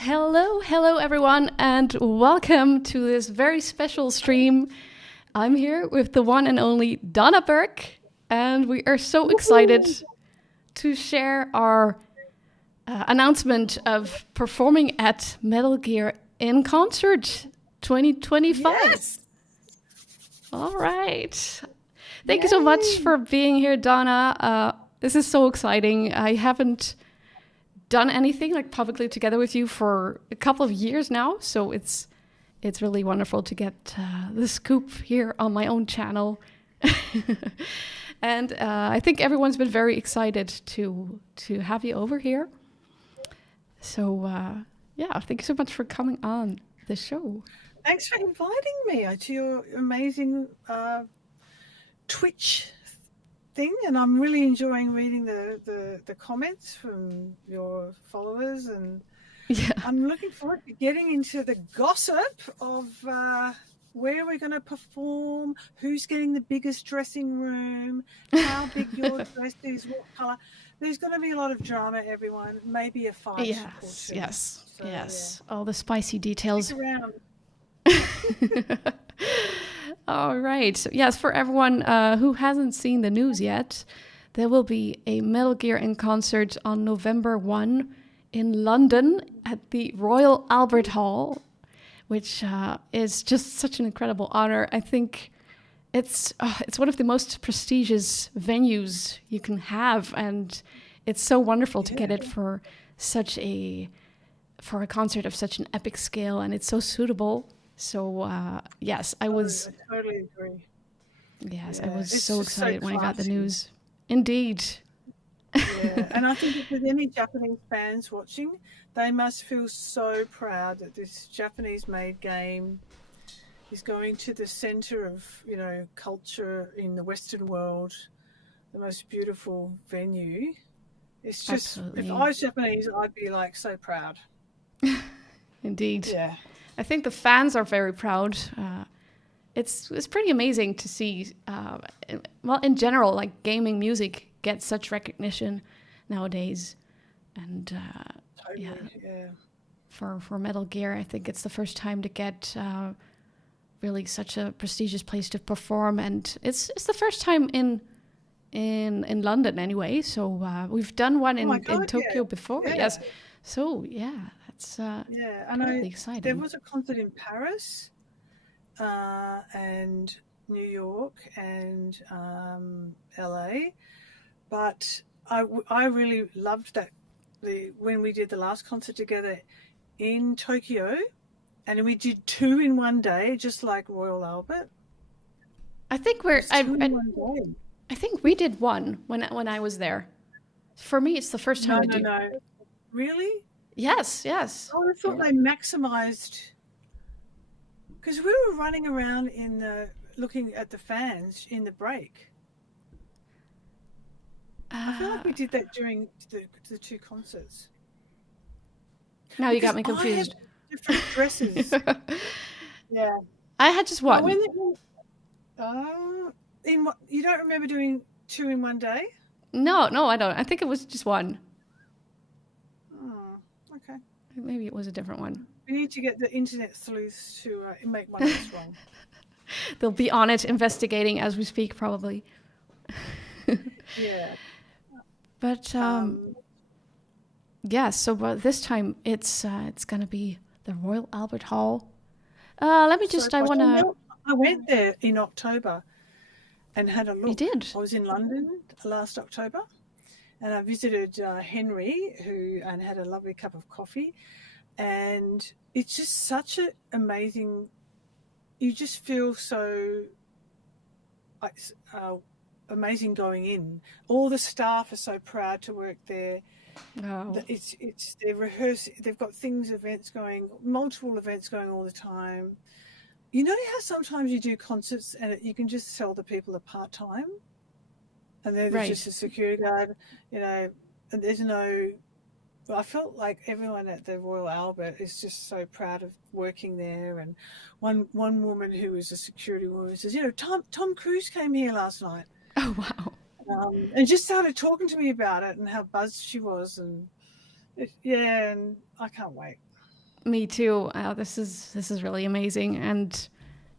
Hello everyone, and welcome to this very special stream. I'm here with the one and only Donna Burke, and we are so excited to share our announcement of performing at Metal Gear in Concert 2025. Yes. All right. Thank you so much for being here, Donna. This is so exciting. I haven't done anything like publicly together with you for a couple of years now, so it's really wonderful to get the scoop here on my own channel. And I think everyone's been very excited to have you over here. So yeah, thank you so much for coming on the show. Thanks for inviting me to your amazing Twitch thing, and I'm really enjoying reading the comments from your followers, and I'm looking forward to getting into the gossip of where we're going to perform, who's getting the biggest dressing room, how big your dress is, what colour. There's going to be a lot of drama, everyone. Maybe a fight. Yes. All the spicy details. Stick around. All right. So, yes, for everyone who hasn't seen the news yet, there will be a Metal Gear in Concert on November 1 in London at the Royal Albert Hall, which is just such an incredible honor. I think it's one of the most prestigious venues you can have, and it's so wonderful to get it for a concert of such an epic scale, and it's so suitable. So yes, I totally agree. Yes, I was so excited when I got the news. Indeed. Yeah, and I think if there's any Japanese fans watching, they must feel so proud that this Japanese-made game is going to the center of, culture in the Western world, the most beautiful venue. It's just, Absolutely. If I was Japanese, I'd be like so proud. Indeed. Yeah. I think the fans are very proud. It's pretty amazing to see, in general, like gaming music gets such recognition nowadays. And for Metal Gear, I think it's the first time to get really such a prestigious place to perform, and it's the first time in London anyway. So we've done one in Tokyo before. Yeah. Yes. So that's totally exciting. There was a concert in Paris and New York and LA, but I really loved that when we did the last concert together in Tokyo, and we did 2 in one day, just like Royal Albert. I think I think we did one when I was there. For me, it's the first time. No. Really? Yes. Oh, I thought they maximized, because we were running around looking at the fans in the break. I feel like we did that during the 2 concerts. Now you got me confused. I had different dresses. Yeah. I had just one. You don't remember doing 2 in one day? No, I don't. I think it was just one. Okay. Maybe it was a different one. We need to get the internet sleuths to make my notes wrong. They'll be on it investigating as we speak, probably. Yeah. But so this time it's going to be the Royal Albert Hall. I went there in October and had a look. You did? I was in London last October, and I visited Henry, and had a lovely cup of coffee. And it's just such an amazing, you just feel so amazing going in. All the staff are so proud to work there. Oh. They're rehearsing, they've got multiple events going all the time. You know how sometimes you do concerts and you can just tell the people are part-time? And they're just a security guard, and there's no... I felt like everyone at the Royal Albert is just so proud of working there. And one woman who was a security woman says, Tom Cruise came here last night. Oh, wow. And just started talking to me about it and how buzzed she was. And and I can't wait. Me too. This is really amazing, and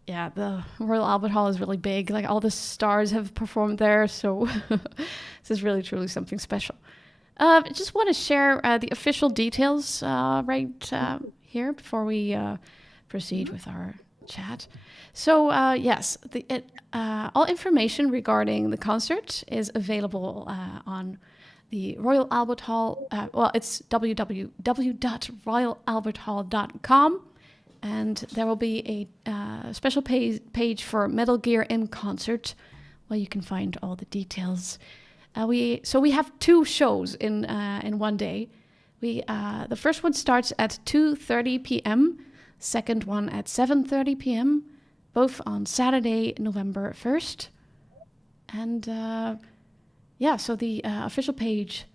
yeah, the Royal Albert Hall is really big. Like all the stars have performed there, so this is really truly something special. I just want to share the official details here before we proceed with our chat. So yes, all information regarding the concert is available on the Royal Albert Hall. It's www.royalalberthall.com, and there will be a special page for Metal Gear in Concert, where you can find all the details. We have 2 shows in one day. The first one starts at 2:30 p.m. Second one at 7:30 p.m. Both on Saturday, November 1st. And so the official page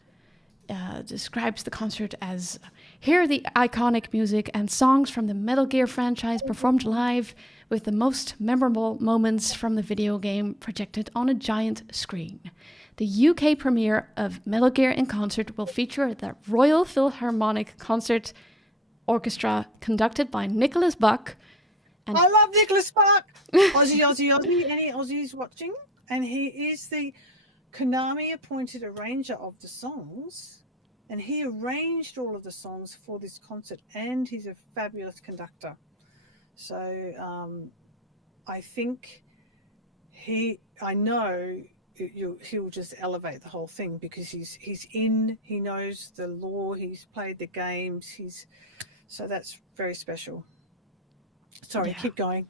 describes the concert as: hear the iconic music and songs from the Metal Gear franchise performed live, with the most memorable moments from the video game projected on a giant screen. The UK premiere of Metal Gear in Concert will feature the Royal Philharmonic Concert Orchestra, conducted by Nicholas Buck. And I love Nicholas Buck. Aussie. Any Aussies watching? And he is the Konami appointed arranger of the songs, and he arranged all of the songs for this concert, and he's a fabulous conductor. So I think I know he'll just elevate the whole thing, because he knows the law, he's played the games, so that's very special. Sorry, yeah. Keep going.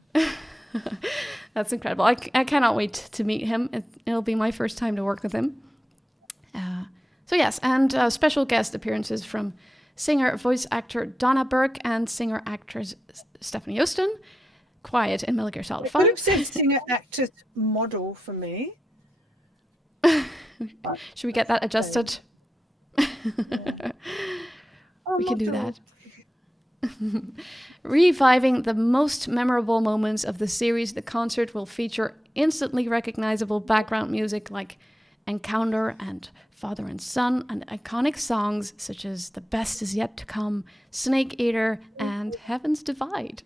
That's incredible. I cannot wait to meet him. It'll be my first time to work with him. So yes, and special guest appearances from singer, voice actor Donna Burke and singer-actress Stefanie Houston. Quiet in Metal Gear Solid 5. Could have said singer-actress model for me. Should we get that adjusted? Yeah. We can do that. Reviving the most memorable moments of the series, the concert will feature instantly recognizable background music like Encounter and Father and Son, and iconic songs such as The Best Is Yet to Come, Snake Eater, and Heaven's Divide.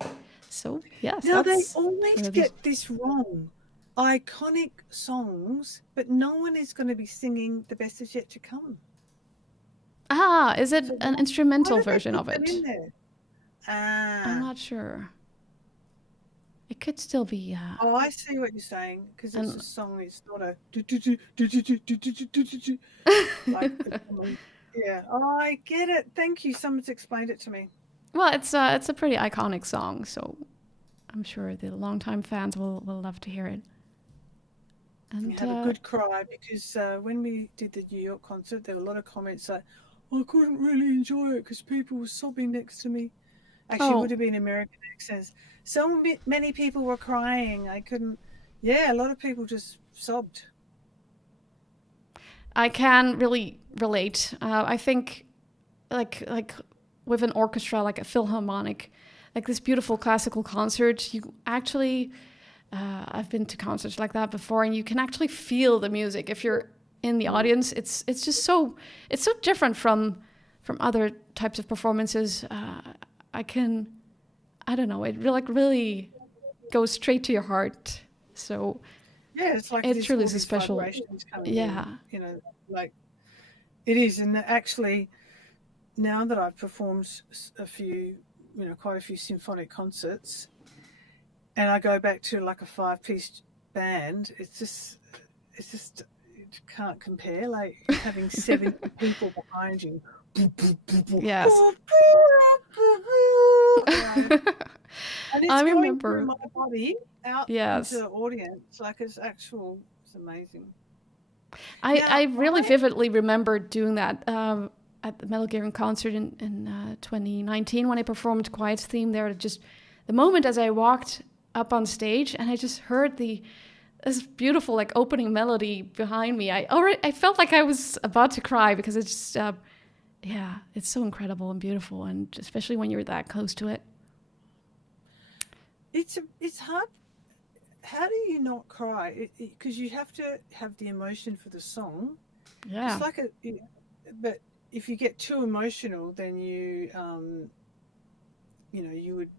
So, yes. Now, they always get this wrong. Iconic songs, but no one is going to be singing The Best Is Yet to Come. Is it an instrumental version of it? In there? I'm not sure. It could still be. Oh, I see what you're saying, because it's a song. It's not a. Yeah. Oh, I get it. Thank you. Someone's explained it to me. Well, it's a pretty iconic song, so I'm sure the longtime fans will love to hear it. And we had a good cry, because when we did the New York concert, there were a lot of comments like, I couldn't really enjoy it because people were sobbing next to me. Actually, it would have been American accents. So many people were crying. I couldn't. Yeah, a lot of people just sobbed. I can really relate. I think, like with an orchestra, like a philharmonic, like this beautiful classical concert, you actually, I've been to concerts like that before, and you can actually feel the music if you're in the audience. It's just so different from other types of performances. I don't know, it really goes straight to your heart. So yeah, it's like it truly is a special, yeah, in, like it is. And actually, now that I've performed quite a few symphonic concerts, and I go back to like a 5-piece band, it's just you can't compare, like having 70 people behind you. Yes. And it's going through my body out into the audience, like it's amazing. I really vividly remember doing that at the Metal Gear concert in 2019 when I performed Quiet's theme there. Just the moment as I walked up on stage and I just heard this beautiful like opening melody behind me, I felt like I was about to cry, because it's just it's so incredible and beautiful, and especially when you're that close to it. It's hard. How do you not cry? Because you have to have the emotion for the song. Yeah. It's like but if you get too emotional, then you would,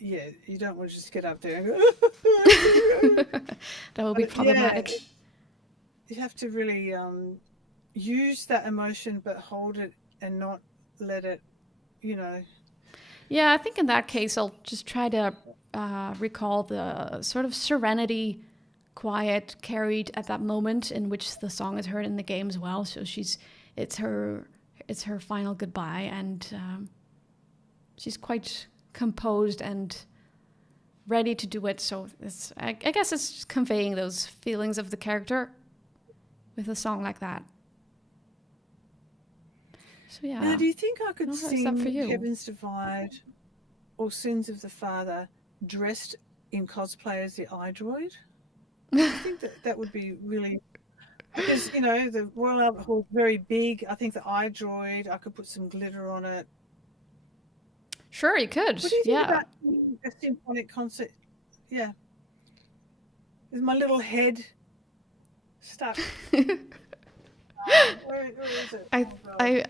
you don't want to just get up there and go, That will be but problematic. you have to really use that emotion, but hold it and not let it, Yeah, I think in that case, I'll just try to recall the sort of serenity, quiet carried at that moment in which the song is heard in the game as well. So it's her, it's her final goodbye, and she's quite composed and ready to do it. So I guess it's just conveying those feelings of the character with a song like that. So Now, yeah, do you think I could how's that for sing you? Heaven's Divide or Sins of the Father dressed in cosplay as the iDroid? I think that would be really, because the Royal Albert Hall is very big. I think the iDroid, I could put some glitter on it. Sure, you could. What do you think Yeah. about a symphonic concert? Yeah, is my little head stuck? Where is it? I Oh, God.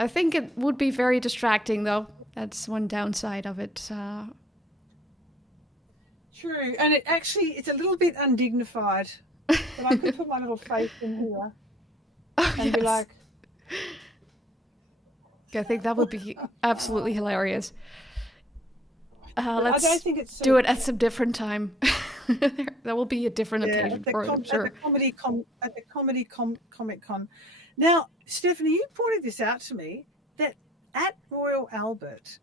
I think it would be very distracting, though. That's one downside of it. True, and it's a little bit undignified, but I could put my little face in here and be Yes, like, I think that would be absolutely hilarious. but I don't Let's think it's do it suitable. at some different time. That will be a different Yeah, occasion for it, I'm sure. at the Comic Con. Now, Stephanie, you pointed this out to me that at Royal Albert,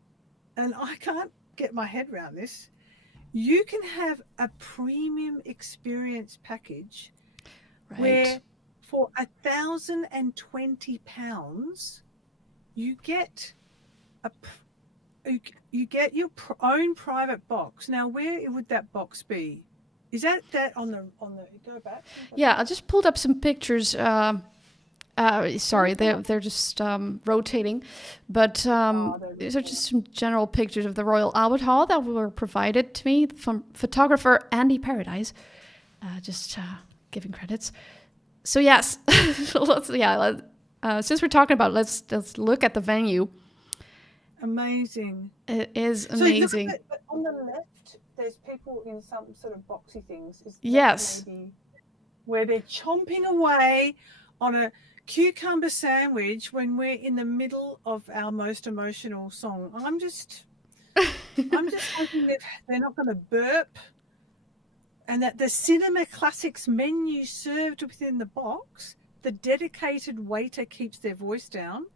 and I can't get my head around this, you can have a premium experience package Right. where for £1,020 you get you get your own private box. Now, where would that box be? Is that on the go back? Yeah, I just pulled up some pictures. Sorry, they're just rotating, but these are just some general pictures of the Royal Albert Hall that were provided to me from photographer Andy Paradise. Just giving credits. So yes, since we're talking about it, let's look at the venue. Amazing. It is So look amazing. at but on the left, there's people in some sort of boxy things. Is that Yes, maybe where they're chomping away on a cucumber sandwich when we're in the middle of our most emotional song? I'm just hoping that they're not going to burp, and that the Cinema Classics menu served within the box, the dedicated waiter keeps their voice down.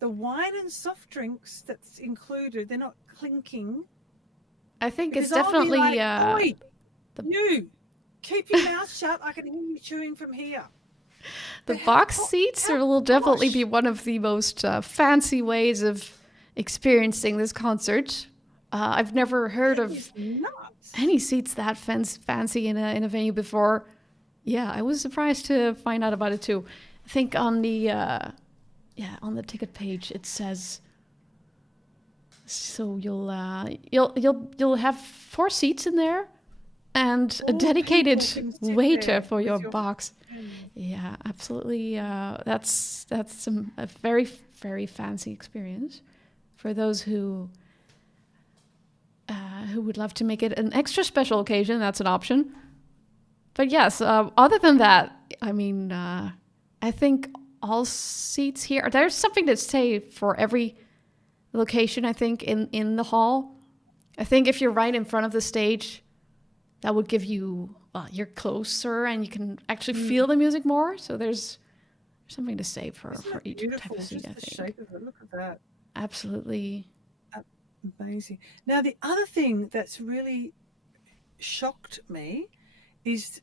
The wine and soft drinks that's included, they're not clinking. I think it's Because I'll be definitely like, oi, the you, keep your mouth shut. I can hear you chewing from here. the But box seats will definitely be one of the most fancy ways of experiencing this concert. I've never heard of It's nuts. any seats that fancy in a venue before. Yeah, I was surprised to find out about it too. I think on the on the ticket page it says, so you'll have 4 seats in there and a All dedicated people can sit waiter there for with your your box. Yeah, absolutely. That's a very, very fancy experience for those who would love to make it an extra special occasion. That's an option. But yes, other than that, I mean, I think all seats here, there's something to say for every location, I think, in the hall. I think if you're right in front of the stage, that would give you, you're closer and you can actually feel the music more. So there's something to say for each type of seat, I Just the think. shape of it. Look at that. Absolutely. Amazing. Now, the other thing that's really shocked me is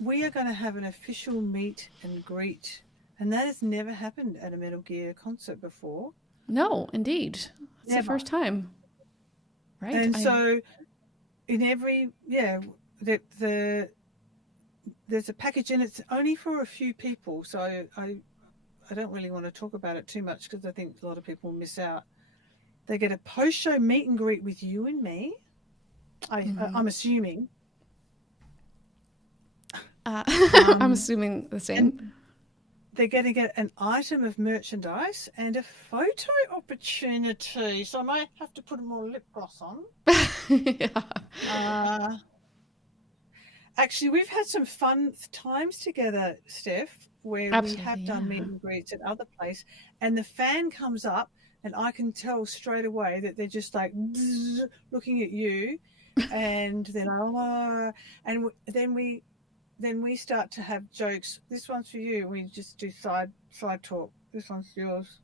we are going to have an official meet and greet, and that has never happened at a Metal Gear concert before. No, indeed. It's the Never. first time. Right? And so in every, there's a package, and it's only for a few people. So I don't really want to talk about it too much because I think a lot of people miss out. They get a post-show meet and greet with you and me. I'm assuming. I'm assuming the same. they're going to get an item of merchandise and a photo opportunity. So I might have to put more lip gloss on. Yeah. Actually, we've had some fun times together, Steph, where we Absolutely, have done meet yeah. and greets at other place, and the fan comes up, and I can tell straight away that they're just like looking at you, and then then we start to have jokes. This one's for you. We just do side talk. This one's yours,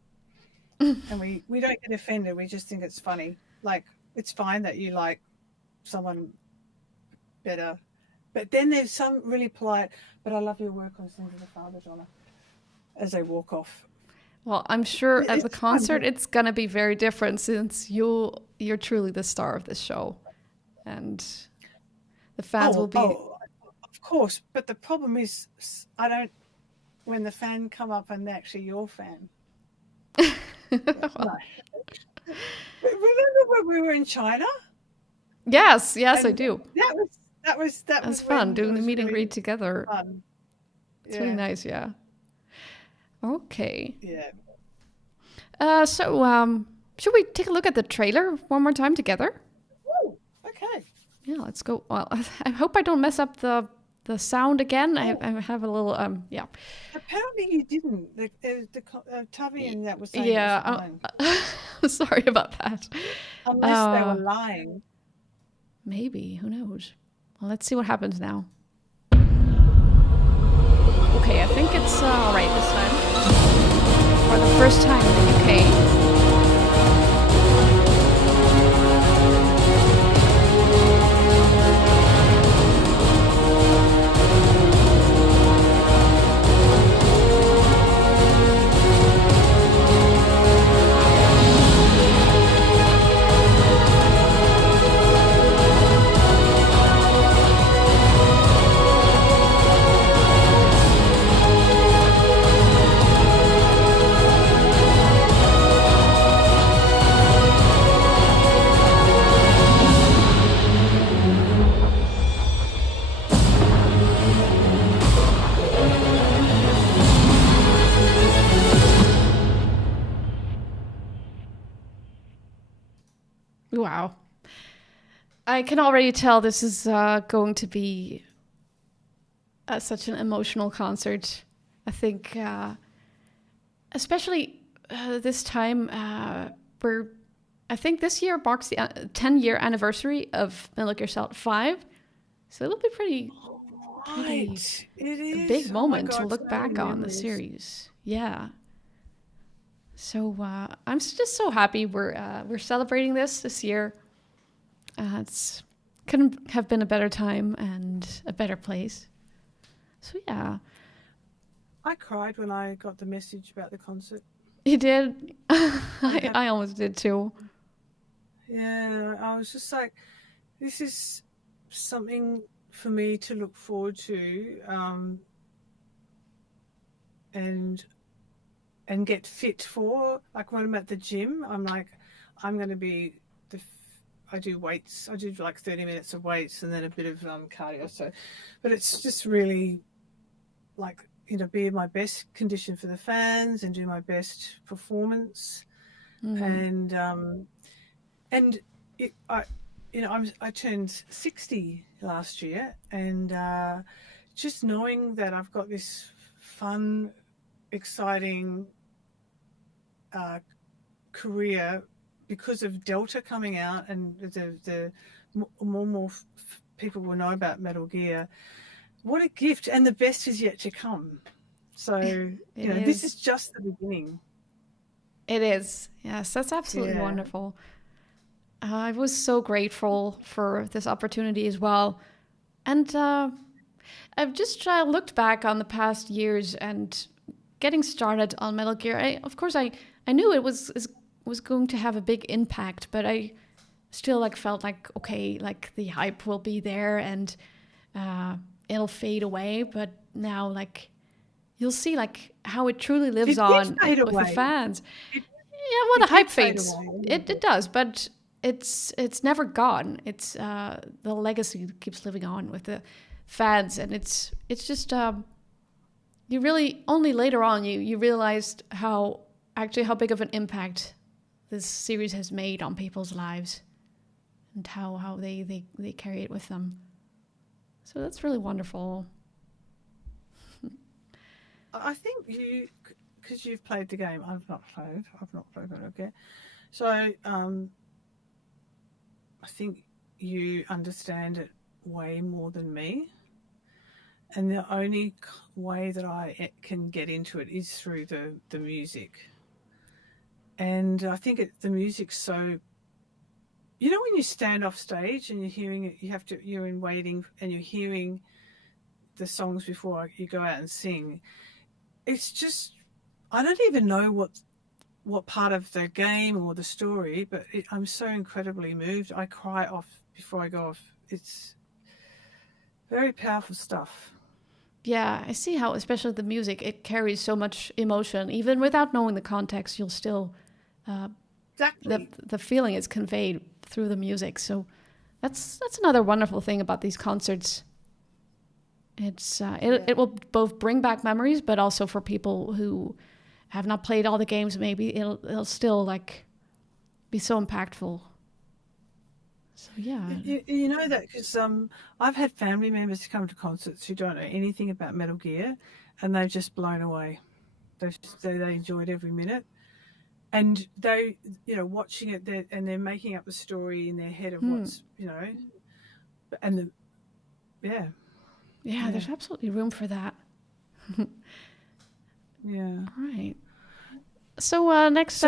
and we don't get offended. We just think it's funny. Like, it's fine that you like someone better. But then there's some really polite, but I love your work on Sins of the Father, Donna, as they walk off. Well, I'm sure at the It's concert fun. it's gonna be very different since you're truly the star of this show, and the fans will be. Of course. But the problem is, when the fan come up and they're actually your fan. No. Remember when we were in China? Yes, I do. That was Fun doing the was meet and really greet together. fun. It's really nice, yeah. Okay. Yeah. So should we take a look at the trailer one more time together? Oh, okay. Yeah, let's go. Well, I hope I don't mess up the sound again. Oh. I have a little yeah. Apparently you didn't. Tavi and that was saying Yeah, it was fine. sorry about that. Unless they were lying. Maybe, who knows? Well, let's see what happens now. Okay, I think it's all right this time. For the first time in the UK. Wow. I can already tell this is going to be such an emotional concert. I think, especially this time, I think this year marks the 10-year anniversary of Metal Gear Solid 5. So it'll be pretty Right. It a is. big Oh my moment to God, look so back many on the memories. series. Yeah. So I'm just so happy we're celebrating this year. It's couldn't have been a better time and a better place. So yeah, I cried when I got the message about the concert. you did. I almost did too. Yeah, I was just like, this is something for me to look forward to, and get fit for. Like when I'm at the gym, I'm like, I'm going to be I do weights. I do like 30 minutes of weights and then a bit of cardio. So, but it's just really like, be in my best condition for the fans and do my best performance. Mm. And I turned 60 last year, and just knowing that I've got this fun, exciting career because of Delta coming out, and the more people will know about Metal Gear. What a gift, and the best is yet to come. So this is just the beginning. It is. Yes, that's absolutely wonderful. I was so grateful for this opportunity as well. And I've just looked back on the past years and getting started on Metal Gear. Of course, I knew it was going to have a big impact, but I still felt like, okay, like the hype will be there and it'll fade away. But now you'll see how it truly lives on with the fans. The hype fades. It does, but it's never gone. It's the legacy keeps living on with the fans, and it's just you really only later on you realized how big of an impact this series has made on people's lives, and how they carry it with them. So that's really wonderful. I think because you've played the game, I've not played it, okay. So I think you understand it way more than me. And the only way that I can get into it is through the music. And I think the music's so, you know, when you stand off stage and you're hearing it, you're in waiting and you're hearing the songs before you go out and sing. It's just, I don't even know what part of the game or the story, but I'm so incredibly moved. I cry off before I go off. It's very powerful stuff. Yeah, I see how, especially the music, it carries so much emotion. Even without knowing the context, you'll still, Exactly. the feeling is conveyed through the music. So that's another wonderful thing about these concerts. It's it will both bring back memories, but also for people who have not played all the games, maybe it'll still like be so impactful. So yeah, you know that because I've had family members come to concerts who don't know anything about Metal Gear, and they've just blown away. They enjoyed every minute, and they, you know, watching it there, and they're making up the story in their head of what's, you know, and yeah, there's absolutely room for that. Yeah. All right. So next,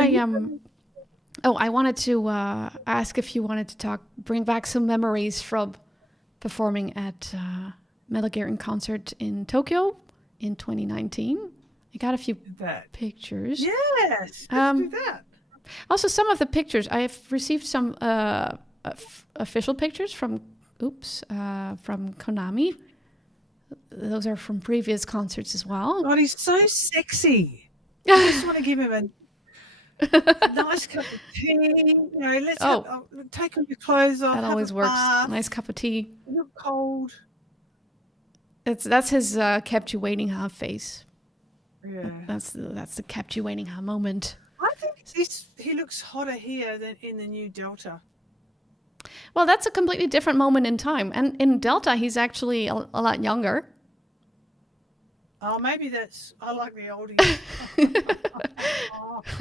I wanted to ask if you wanted to bring back some memories from performing at Metal Gear in concert in Tokyo in 2019. I got a few pictures. Yes, let's do that. Also, some of the pictures, I have received some official pictures from Konami. Those are from previous concerts as well. God, he's so sexy. I just want to give him a nice cup of tea. You know, let's take your clothes off. That always works. Bath. Nice cup of tea. You look cold. That's his kept you waiting huh face. Yeah. That's the kept you waiting huh moment. I think he looks hotter here than in the new Delta. Well, that's a completely different moment in time. And in Delta, he's actually a lot younger. Oh, maybe I like the oldies.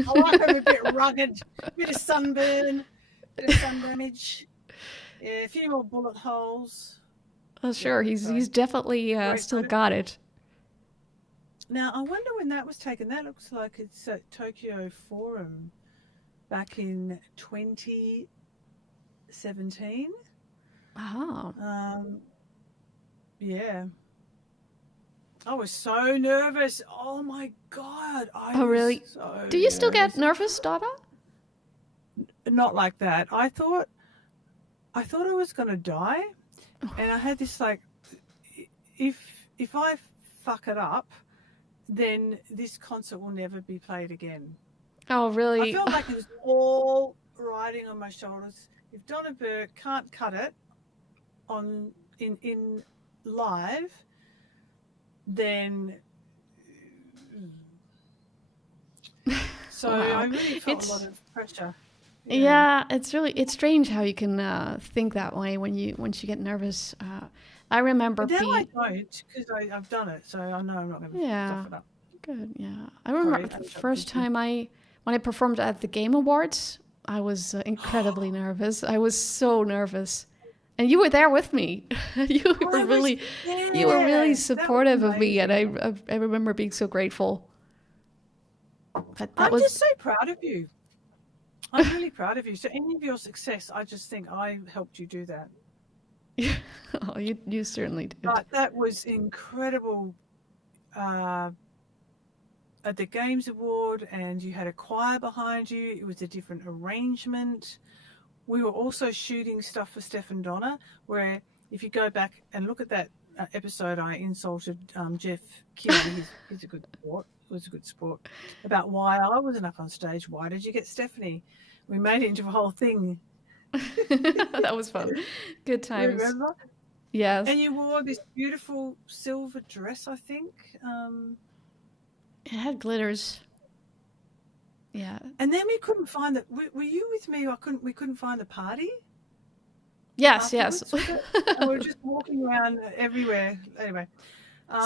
I like him a bit rugged, a bit of sunburn, a bit of sun damage. Yeah, a few more bullet holes. Oh, sure. He's definitely still got it. Now, I wonder when that was taken. That looks like it's at Tokyo Forum back in 2017. Oh. Yeah. I was so nervous. Oh my God. Really? So Do you still get nervous, Donna? Not like that. I thought I was going to die. And I had this like, if I fuck it up, then this concert will never be played again. Oh, really? I felt like it was all riding on my shoulders. If Donna Burke can't cut it in live, then so wow. I really felt a lot of pressure. Yeah, it's strange how you can think that way once you get nervous. I remember. But now I don't because I've done it, so I know I'm not going to stuff it up. Good. Yeah, I remember the first time when I performed at the Game Awards, I was incredibly nervous. I was so nervous. And you were there with me. You were really supportive of me, and I remember being so grateful. But I'm just so proud of you. I'm really proud of you. So any of your success, I just think I helped you do that. Oh, you certainly did. But that was incredible at the Games Award, and you had a choir behind you. It was a different arrangement. We were also shooting stuff for Steph and Donna, where if you go back and look at that episode, I insulted Jeff Keighley. He's a good sport. It was a good sport. About why I wasn't up on stage. Why did you get Stefanie? We made it into a whole thing. That was fun. Good times. Remember? Yes. And you wore this beautiful silver dress, I think. It had glitters. Yeah. And then we couldn't find the. Were you with me? We couldn't find the party. Yes, yes. Afterwards, was it? And we were just walking around everywhere. Anyway,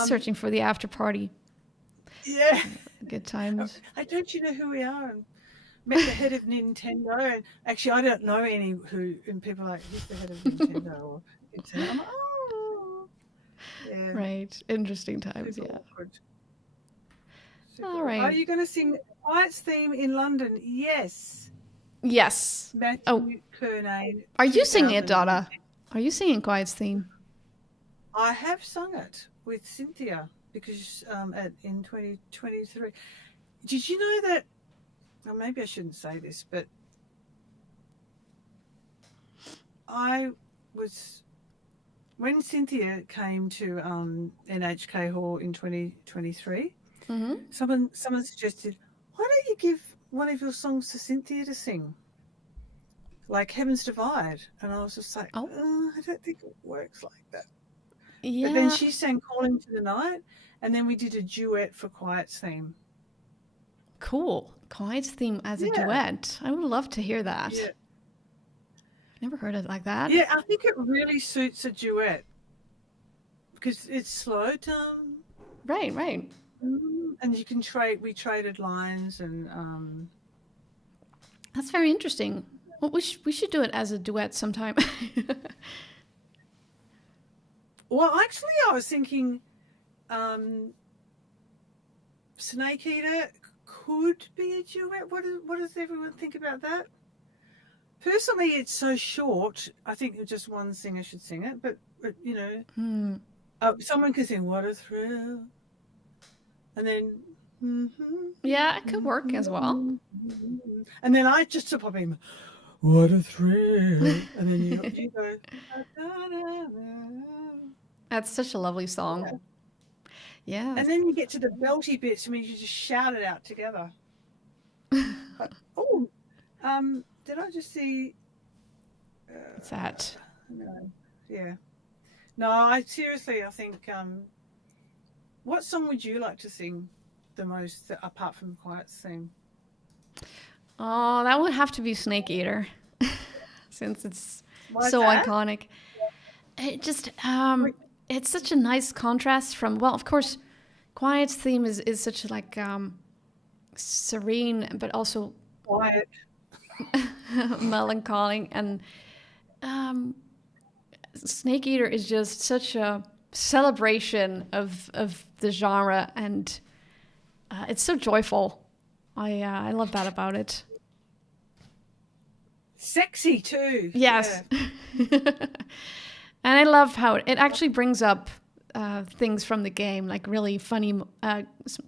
Searching for the after party. yeah. Good times. Hey, don't you know who we are? And met the head of Nintendo. And actually, I don't know any who. And people are like, who's the head of Nintendo? Or Nintendo. I'm like, oh, yeah. Right. Interesting times. Super Yeah. awkward. All right. Are you going to sing Quiet's theme in London? Yes. Yes. Matthew Kernane. Are you singing it, Donna? Are you singing Quiet's theme? I have sung it with Cynthia because in 2023. Did you know that? Well, maybe I shouldn't say this, but when Cynthia came to NHK Hall in 2023, someone suggested, why don't you give one of your songs to Cynthia to sing? Like Heaven's Divide. And I was just like, I don't think it works like that. Yeah. But then she sang Calling to the Night, and then we did a duet for Quiet's theme. Cool. Quiet's theme as a duet. I would love to hear that. Yeah. Never heard it like that. Yeah, I think it really suits a duet because it's slow time. Right. And you can we traded lines and that's very interesting. Well, we should do it as a duet sometime. Well, actually, I was thinking Snake Eater could be a duet. What does everyone think about that? Personally, it's so short. I think just one singer should sing it. But you know, someone can sing "What a Thrill," and then yeah, it could work as well. And then I just pop in, "What a Thrill," and then you go. That's such a lovely song. Yeah. And then you get to the belty bits, and you just shout it out together. But, did I just see? What's that? No. Yeah. No, I think. What song would you like to sing the most, apart from Quiet's theme? Oh, that would have to be Snake Eater, since it's so that? iconic. It just it's such a nice contrast from, well, of course, Quiet's theme is such like serene, but also Quiet. melancholic, and Snake Eater is just such a celebration of the genre, and it's so joyful. I love that about it. Sexy too. Yes. Yeah. And I love how it actually brings up things from the game, like really funny,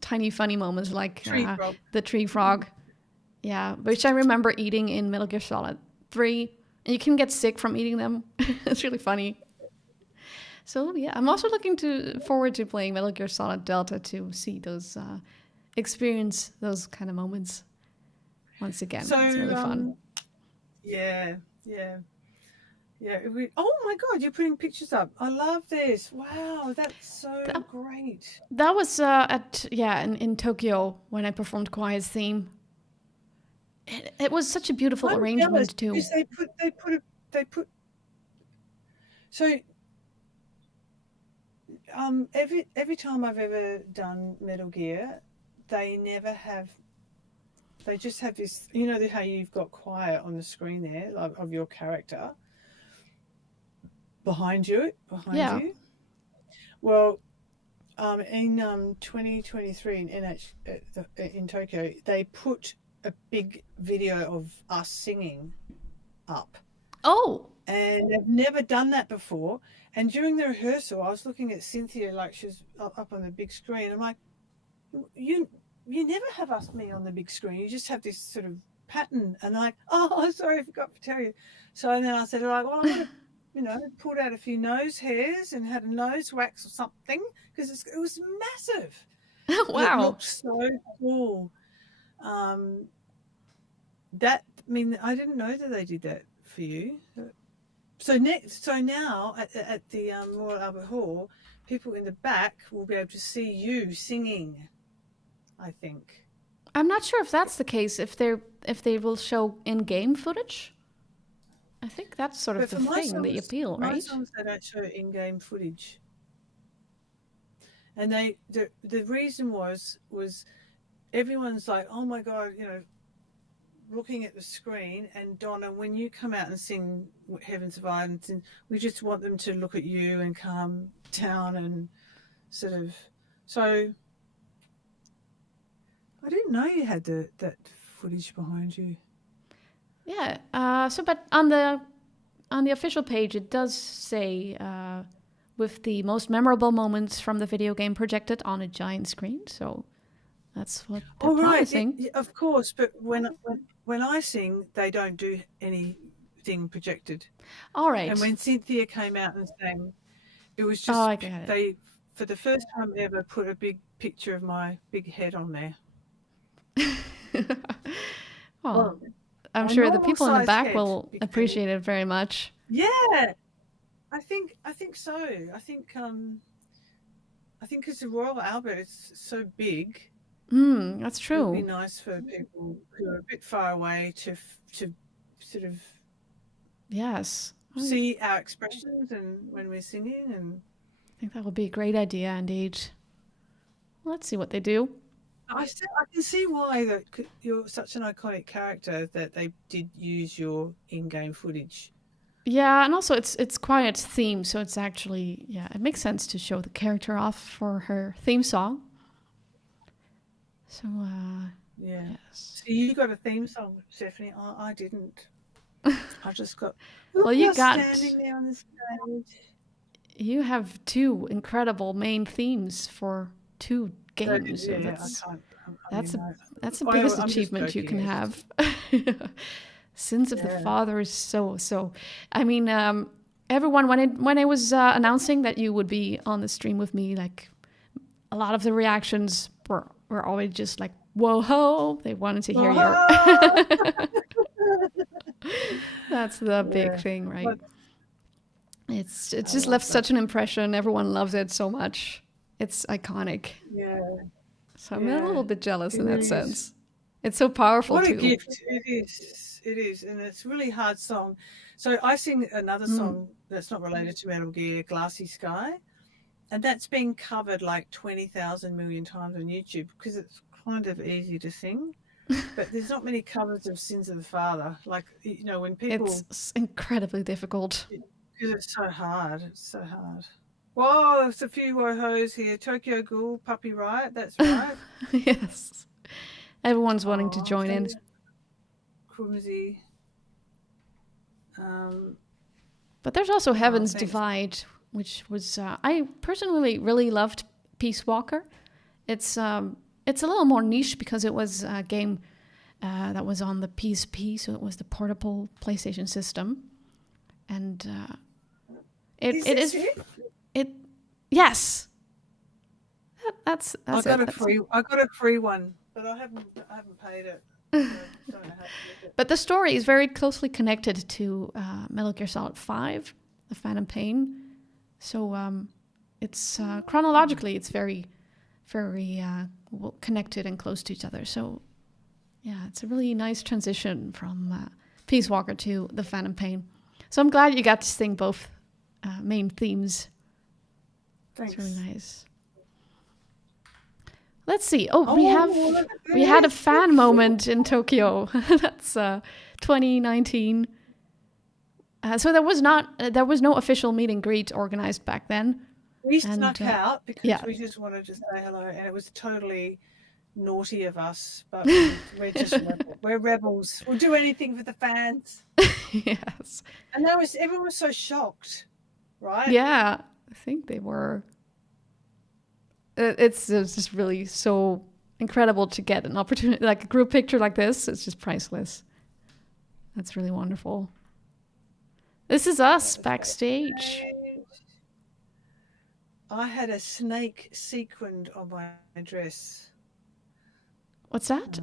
tiny funny moments, like the tree frog. Yeah, which I remember eating in Metal Gear Solid 3. And you can get sick from eating them. It's really funny. So yeah, I'm also looking forward to playing Metal Gear Solid Delta to see those, experience those kind of moments once again. So, it's really fun. Yeah. Oh my God, you're putting pictures up. I love this. Wow, that's so great. That was in Tokyo when I performed Quiet's theme. It was such a beautiful arrangement too. They put. So every time I've ever done Metal Gear, they just have this. You know how you've got Quiet on the screen there, like, of your character. Behind you. Well, in 2023 in Tokyo, they put a big video of us singing up. Oh. And I've never done that before. And during the rehearsal, I was looking at Cynthia like she was up on the big screen. I'm like, you never have me on the big screen. You just have this sort of pattern. And I'm like, oh, sorry, I forgot to tell you. So then I said, well, I'm going to pulled out a few nose hairs and had a nose wax or something because it was massive. Wow. It looked so cool. I didn't know that they did that for you. So now at the Royal Albert Hall, people in the back will be able to see you singing I think. I'm not sure if that's the case. If they will show in-game footage, I think that's sort of But the for my thing, the songs, appeal, right? they don't show in-game footage. And the reason was everyone's like, oh my God, you know, looking at the screen, and Donna, when you come out and sing Heavens of Iron, we just want them to look at you and calm down and sort of. So I didn't know you had that footage behind you. Yeah. But on the official page, it does say with the most memorable moments from the video game projected on a giant screen. So that's what they're promising. Of course, but when I sing, they don't do anything projected. All right. And when Cynthia came out and sang, it was just they, for the first time ever, put a big picture of my big head on there. Well, I'm sure the people in the back will appreciate it very much. Yeah, I think so. I think because the Royal Albert is so big. That's true. It would be nice for people who are a bit far away to sort of see our expressions and when we're singing. And I think that would be a great idea indeed. Well, let's see what they do. I can see why that you're such an iconic character that they did use your in-game footage. Yeah, and also it's quiet theme, so it's actually it makes sense to show the character off for her theme song. So yes. So you got a theme song, Stefanie. I didn't. I just got. Well, you got. Standing there on the stage. You have 2 incredible main themes for 2 games. That's the biggest achievement you can have. Sins of the Father is so. I mean, everyone when I was announcing that you would be on the stream with me, like a lot of the reactions were always just like, "Whoa ho!" They wanted to hear your. That's the big thing, right? But it's just left such an impression. Everyone loves it so much. It's iconic. Yeah. So I'm a little bit jealous in that sense. It's so powerful too. What a gift it is. It is, and it's a really hard song. So I sing another song that's not related to Metal Gear, Glassy Sky, and that's been covered like 20,000 million times on YouTube because it's kind of easy to sing. But there's not many covers of Sins of the Father. Like, you know, when people... It's incredibly difficult. Because it's so hard. It's so hard. Whoa, there's a few wohos here. Tokyo Ghoul, Puppy Riot, that's right. Yes. Everyone's wanting to join in. Clumsy. But there's also Heaven's Divide, which was... I personally really loved Peace Walker. It's a little more niche because it was a game that was on the PSP, so it was the portable PlayStation system. And yes. That's I got a free one, but I haven't paid it. So I don't know how to use it. But the story is very closely connected to Metal Gear Solid 5, The Phantom Pain. So it's chronologically it's very connected and close to each other. So yeah, it's a really nice transition from Peace Walker to The Phantom Pain. So I'm glad you got to sing both main themes. Thanks. It's really nice. Let's see. We had a fan moment in Tokyo. That's 2019. So there was no official meet and greet organized back then. We snuck out because we just wanted to say hello, and it was totally naughty of us, but we're just we're rebels. We'll do anything for the fans. Yes. And everyone was so shocked, right? Yeah, I think they were. It's just really so incredible to get an opportunity, like a group picture like this. It's just priceless. That's really wonderful. This is us backstage. I had a snake sequined on my dress. What's that?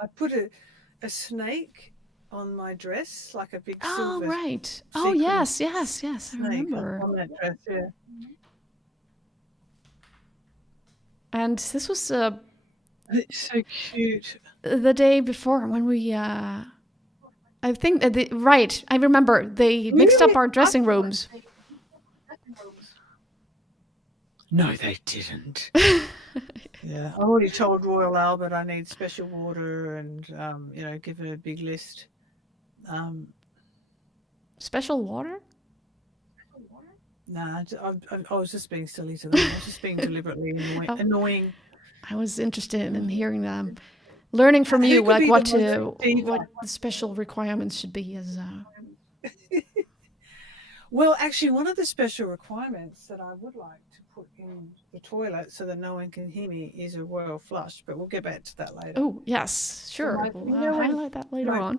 I put a snake on my dress, like a big silver. Oh, right. Oh, yes. I remember. On that dress, yeah. And this was It's so cute. the day before when we, I think, right, I remember they mixed up Really? our dressing rooms. No, they didn't. Yeah, I already told Royal Albert I need special water and, give it a big list. Special water? Nah, I was just being silly to them. I was just being deliberately Oh, annoying. I was interested in hearing them, learning from Who you, could like be the most diva? what the special requirements should be as. Well, actually, one of the special requirements that I would like to put in the toilet so that no one can hear me is a royal flush, but we'll get back to that later. Oh yes, sure. We'll highlight that later on.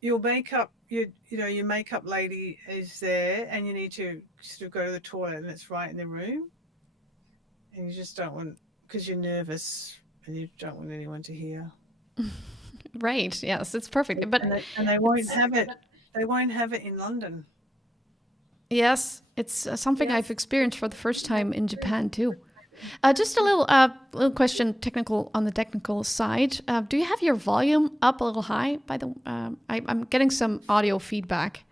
Your makeup, your makeup lady is there, and you need to sort of go to the toilet, and it's right in the room, and you just don't want, because you're nervous and you don't want anyone to hear. Right. Yes, it's perfect. But and they won't have it. They won't have it in London. Yes, it's something I've experienced for the first time in Japan too. Just a little question, on the technical side. Do you have your volume up a little high? I'm getting some audio feedback,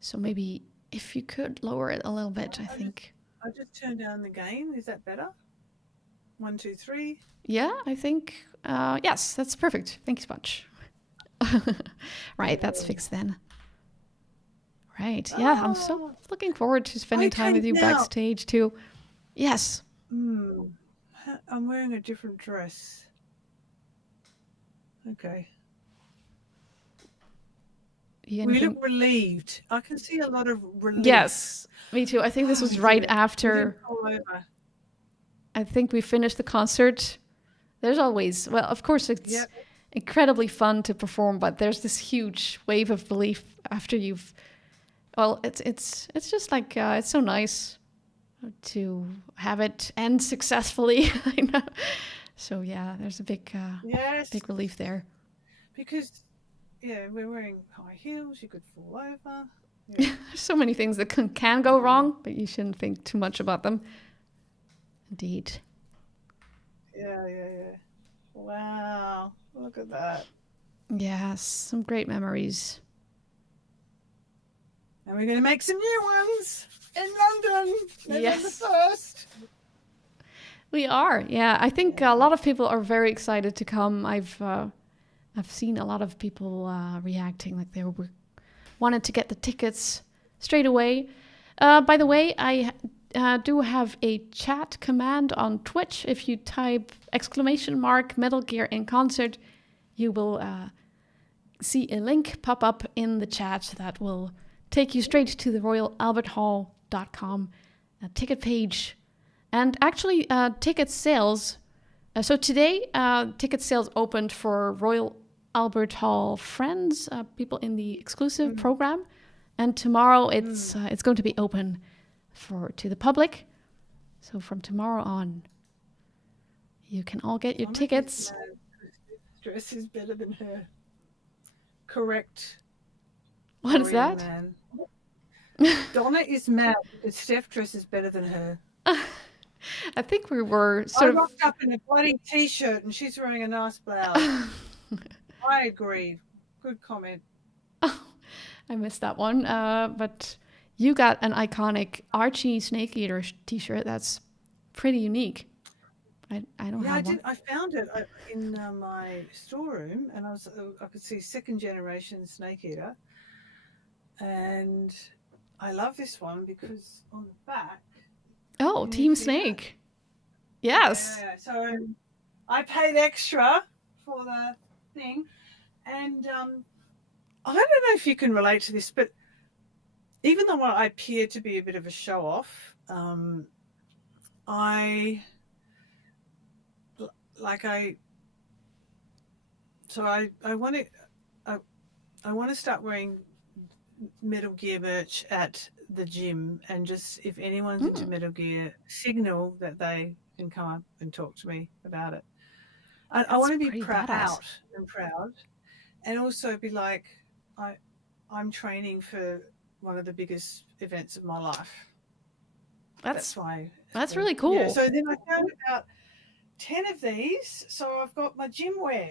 so maybe if you could lower it a little bit, I think. I just turned down the gain. Is that better? 1, 2, 3. Yeah, I think yes, that's perfect. Thank you so much. Right, that's fixed then. Right, yeah, I'm so looking forward to spending time with you backstage too. Yes. I'm wearing a different dress. Okay. We look relieved. I can see a lot of relief. Yes, me too. I think this was right after. I think we finished the concert. There's always, well, of course, it's incredibly fun to perform, but there's this huge wave of relief after you've. Well, it's just like it's so nice to have it end successfully. I know. So yeah, there's a big big relief there. Because we're wearing high heels. You could fall over. Yeah. So many things that can go wrong, but you shouldn't think too much about them. Indeed. Yeah. Wow, look at that. Yes, some great memories. And we're going to make some new ones in London, November 1st. We are, yeah. I think a lot of people are very excited to come. I've seen a lot of people reacting like they wanted to get the tickets straight away. By the way, I do have a chat command on Twitch. If you type !Metal Gear in concert, you will see a link pop up in the chat that will take you straight to the royalalberthall.com ticket page. And actually, ticket sales. So today, ticket sales opened for Royal Albert Hall friends, people in the exclusive program. And tomorrow, it's going to be open to the public. So from tomorrow on, you can all get your tickets. Dress is better than her. Correct. What is that? Man. Donna is mad because Steph dresses better than her. I think we were sort of rocked up in a bloody t-shirt and she's wearing a nice blouse. I agree. Good comment. Oh, I missed that one. But you got an iconic Archie Snake Eater t-shirt. That's pretty unique. I don't have one. I found it in my storeroom, and I could see second generation Snake Eater, and I love this one because on the back. Oh, Team Snake. Yes. Yeah, so I paid extra for the thing, and I don't know if you can relate to this, but even though I appear to be a bit of a show off, I want to start wearing Metal Gear merch at the gym, and just if anyone's into Metal Gear, signal that they can come up and talk to me about it. I want to be proud, and also be like, I'm training for one of the biggest events of my life. That's why. That's really cool. Yeah, so then I found about 10 of these. So I've got my gym wear.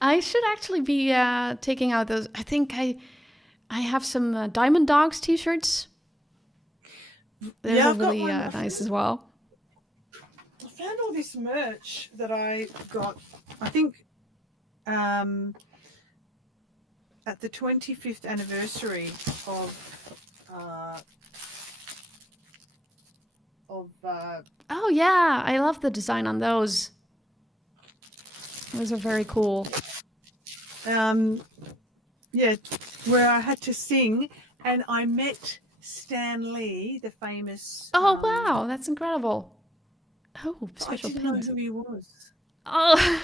I should actually be taking out those. I think I have some Diamond Dogs t-shirts. Those are really nice as well. I found all this merch that I got, I think, at the 25th anniversary of oh yeah, I love the design on those. Those are very cool. Yeah, where I had to sing, and I met Stan Lee, the famous. Oh wow, that's incredible. Oh, special I didn't know who he was. Oh,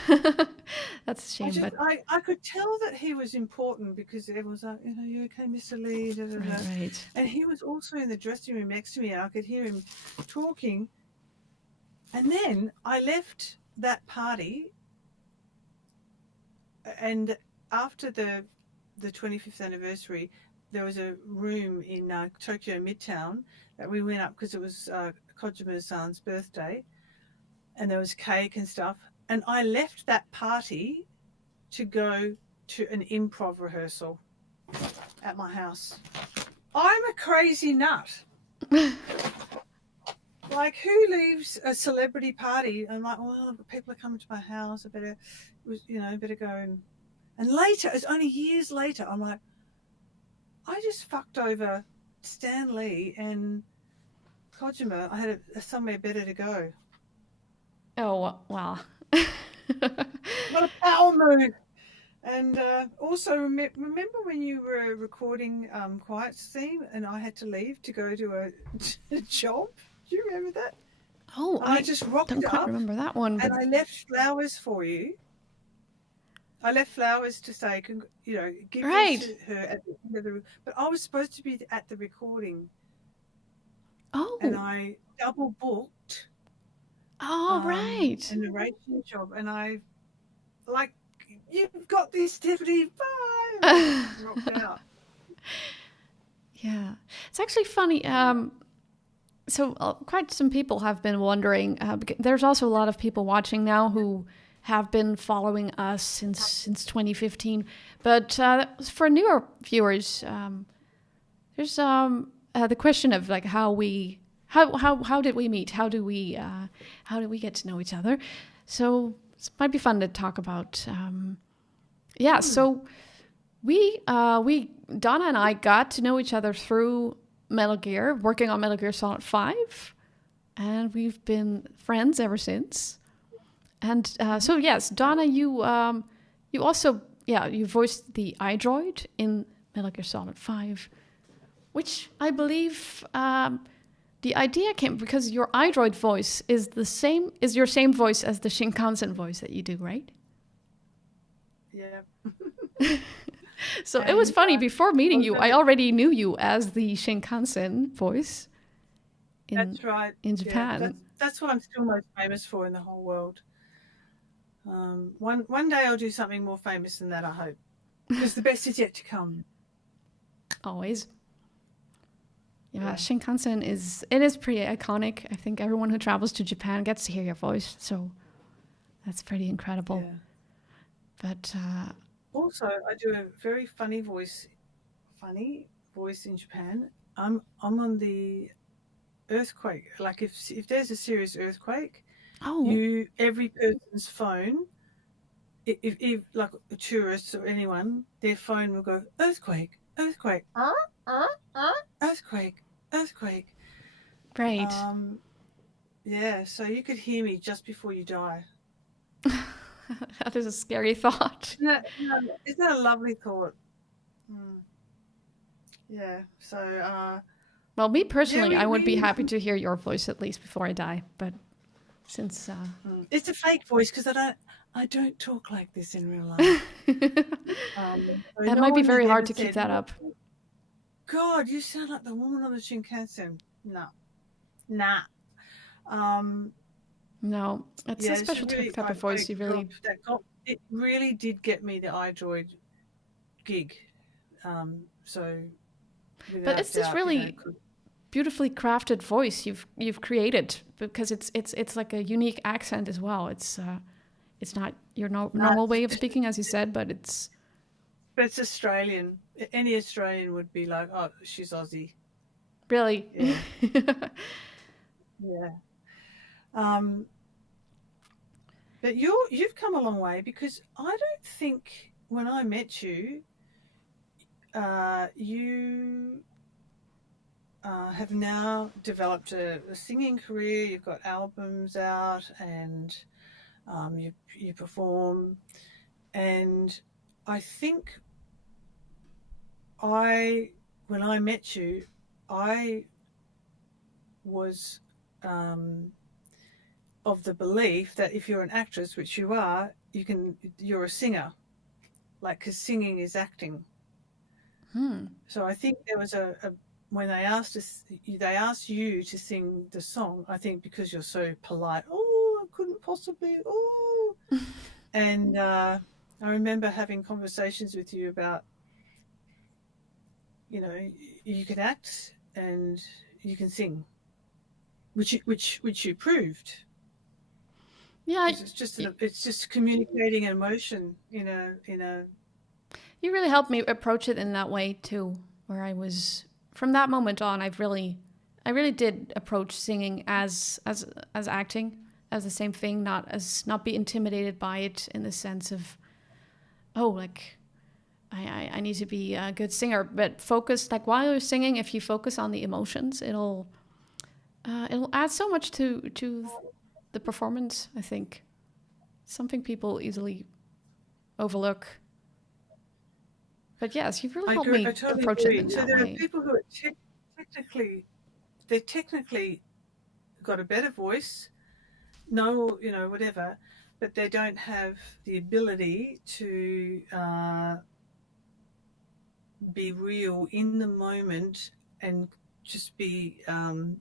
that's a shame. But I could tell that he was important because it was like, you okay, Mr. Lee? Da, da, da. Right. And he was also in the dressing room next to me, and I could hear him talking. And then I left that party, and after the 25th anniversary, there was a room in Tokyo Midtown that we went up because it was Kojima's birthday, and there was cake and stuff. And I left that party to go to an improv rehearsal at my house. I'm a crazy nut. Like, who leaves a celebrity party? I'm like, well, people are coming to my house. I better go. And later, it's only years later, I'm like, I just fucked over Stan Lee and Kojima. I had somewhere better to go. Oh, wow. What a power move. And also, remember when you were recording Quiet Scene and I had to leave to go to a job? Do you remember that? Oh, I just rocked don't quite remember that one. And I left flowers for you. I left flowers to say, give right. to her at the end of the. But I was supposed to be at the recording. Oh. And I double booked. Oh, right. A narration job, and I like, you've got this, Stefanie. Bye. Rocked out. Yeah, it's actually funny. So quite some people have been wondering. There's also a lot of people watching now who have been following us since 2015. But for newer viewers, there's the question of like how did we meet? How do we get to know each other? So it might be fun to talk about. So we Donna and I got to know each other through Metal Gear, working on Metal Gear Solid 5, and we've been friends ever since. And so yes, Donna, you also you voiced the iDroid in Metal Gear Solid 5, which I believe the idea came because your iDroid voice is your same voice as the Shinkansen voice that you do, right? Yeah. So it was funny, before meeting you, I already knew you as the Shinkansen voice That's right. In Japan. Yeah, that's what I'm still most famous for in the whole world. One day I'll do something more famous than that, I hope. Because the best is yet to come. Always. Yeah, Shinkansen is pretty iconic. I think everyone who travels to Japan gets to hear your voice, so that's pretty incredible. Yeah. But also, I do a very funny voice in Japan. I'm on the earthquake. Like if there's a serious earthquake, every person's phone, if like tourists or anyone, their phone will go earthquake, earthquake, earthquake, earthquake. Right. Yeah, so you could hear me just before you die. That is a scary thought. Isn't that a lovely thought? Yeah, so... well, me personally, I would be happy to hear your voice at least before I die, but since... It's a fake voice because I don't talk like this in real life. That might be very hard to keep that up. God, you sound like the woman on the Shinkansen. Nah. No, it's a special type of voice. It really did get me the iDroid gig. So, but it's just really beautifully crafted voice you've created, because it's like a unique accent as well. It's not your normal way of speaking, as you said, but it's But it's Australian. Any Australian would be like, oh, she's Aussie. really. Yeah. Yeah. Um, but you've come a long way, because I don't think when I met you, you have now developed a singing career. You've got albums out, and you perform. And I think when I met you, I was of the belief that if you're an actress, which you are, you're a singer, like, because singing is acting. So I think there was when they asked you to sing the song, I think because you're so polite, oh, I couldn't possibly, oh. And I remember having conversations with you about, you can act and you can sing, which you proved. Yeah, It's just communicating emotion, you really helped me approach it in that way too, where from that moment on, I really did approach singing as acting, as the same thing, not be intimidated by it in the sense of, oh, like I need to be a good singer, but focus, like, while you're singing, if you focus on the emotions, it'll add so much to the performance. I think something people easily overlook. But yes, you've really helped me totally approach agree. it in So that there way. are people who are technically got a better voice, whatever, but they don't have the ability to be real in the moment and just be.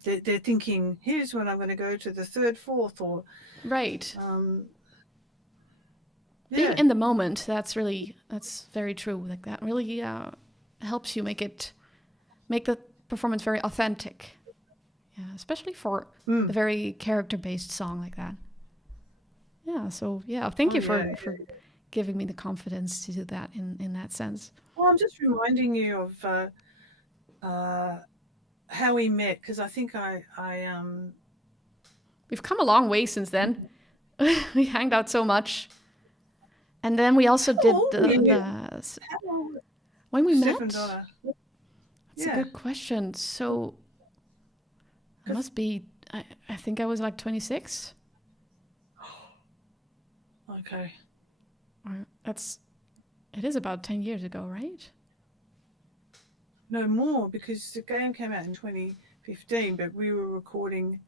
They're thinking, here's when I'm going to go to the third, fourth, or Right. Being yeah. in the moment, that's very true. Like, that really helps you make the performance very authentic. Yeah, especially for a very character-based song like that. Yeah, so yeah, thank you for giving me the confidence to do that in that sense. Well, I'm just reminding you of how we met, because I think We've come a long way since then. We hanged out so much. And then we also did when we Steph and met. Donna. That's a good question. So it must be, I think I was like 26. Okay. It is about 10 years ago, right? No, more, because the game came out in 2015, but we were recording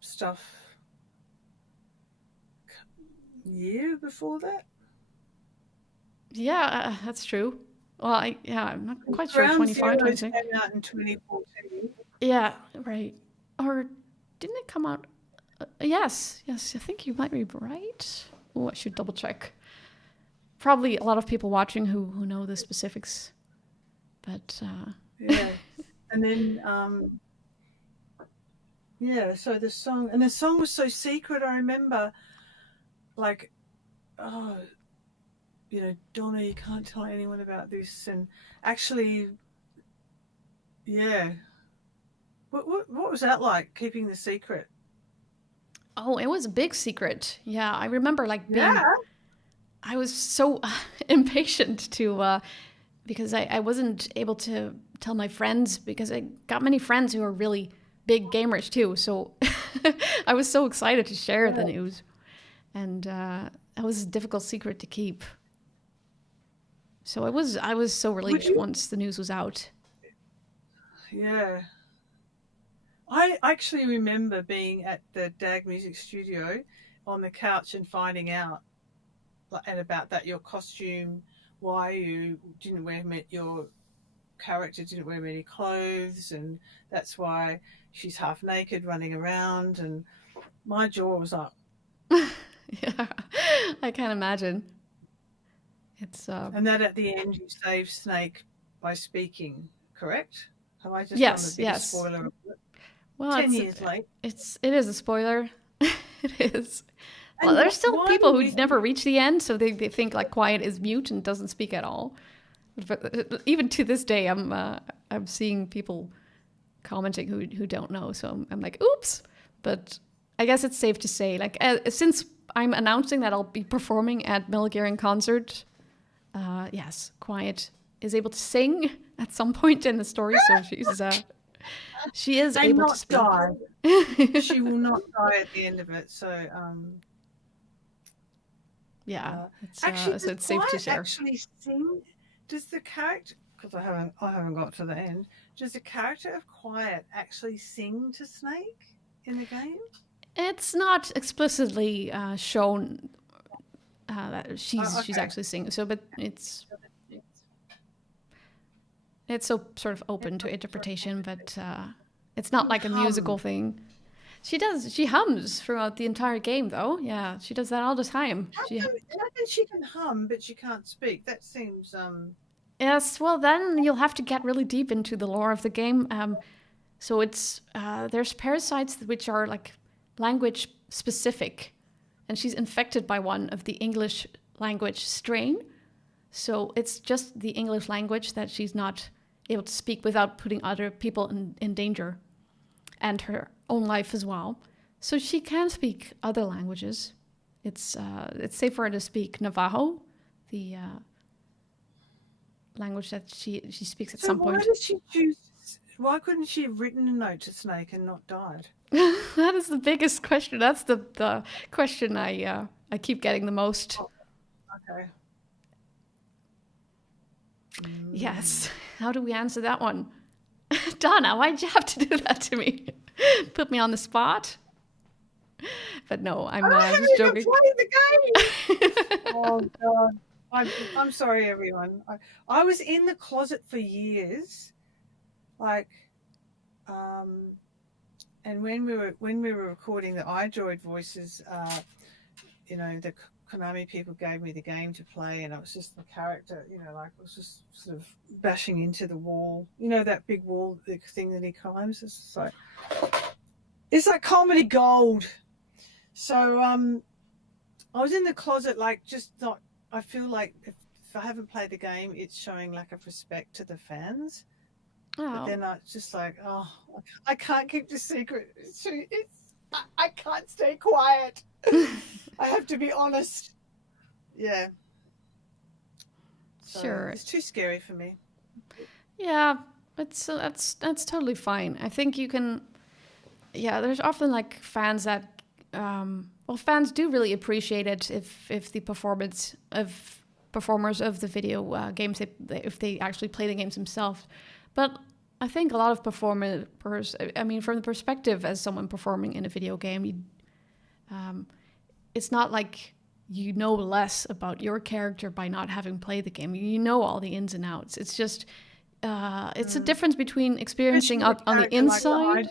stuff year before that. Yeah, that's true. Well, I'm not quite sure. Ground 25, Zeroes 26. came out in 2014. Yeah, right. Or didn't it come out? Yes. I think you might be right. Oh, I should double check. Probably a lot of people watching who know the specifics, but yeah. And then so the song was so secret. I remember, like, oh, Donna, you can't tell anyone about this. And actually, yeah. What was that like, keeping the secret? Oh, it was a big secret. Yeah, I remember, like, Yeah. I was so impatient to, because I wasn't able to tell my friends, because I got many friends who are really big gamers too. So I was so excited to share the news. And that was a difficult secret to keep. So I was so relieved once the news was out. Yeah. I actually remember being at the DAG Music Studio on the couch and finding out, and about that, your costume, why you didn't wear, your character didn't wear many clothes, and that's why she's half naked running around, and my jaw was up. Yeah, I can't imagine. It's and that at the end you save Snake by speaking, correct? Have I just done Yes, the biggest yes. spoiler? Well, 10 years late. it is a spoiler. It is. Well, And there's still why people do who you never think? reach the end, so they think like Quiet is mute and doesn't speak at all. But even to this day, I'm seeing people commenting who don't know, so I'm like, oops. But I guess it's safe to say, like, since I'm announcing that I'll be performing at Metal Gear in concert, yes, Quiet is able to sing at some point in the story, so she is And able to not speak. die. She will not die at the end of it. So, Yeah, actually, so does it's safe to Quiet share. actually sing? Does the character? Because I haven't got to the end. Does the character of Quiet actually sing to Snake in the game? It's not explicitly shown that she's Okay. actually singing. So, but it's so sort of open to interpretation, but it's not like a musical Hum. thing. She does. She hums throughout the entire game, though. Yeah, she does that all the time. How come she can hum but she can't speak? That seems Yes. Well, then you'll have to get really deep into the lore of the game. So it's there's parasites which are like language specific, and she's infected by one of the English language strain. So it's just the English language that she's not able to speak without putting other people in danger, and her own life as well. So she can speak other languages. It's safe for her to speak Navajo, the language that she speaks at so. some Why point. did she choose? Why couldn't she have written a note to Snake and not died? That is the biggest question. That's the question I keep getting the most. Oh, okay. Yes. How do we answer that one? Donna, why'd you have to do that to me? Put me on the spot? But no, I'm I haven't just even joking. played the game. Oh God. I'm sorry, everyone. I was in the closet for years, like, and when we were recording the iDroid voices, the Konami people gave me the game to play, and I was just the character, like I was just sort of bashing into the wall, that big wall, the thing that he climbs. It's like comedy gold. So I was in the closet, like, just not. I feel like if I haven't played the game, it's showing lack of respect to the fans. But then it's just like, oh, I can't keep the secret. I can't stay quiet. I have to be honest. Yeah. So Sure. it's too scary for me. Yeah, that's totally fine. I think you can. Yeah, there's often like fans that, fans do really appreciate it if the performers of the video games, if they actually play the games themselves. But I think a lot of performers, I mean, from the perspective as someone performing in a video game, it's not like you know less about your character by not having played the game. You know all the ins and outs. It's just, it's a difference between experiencing on the inside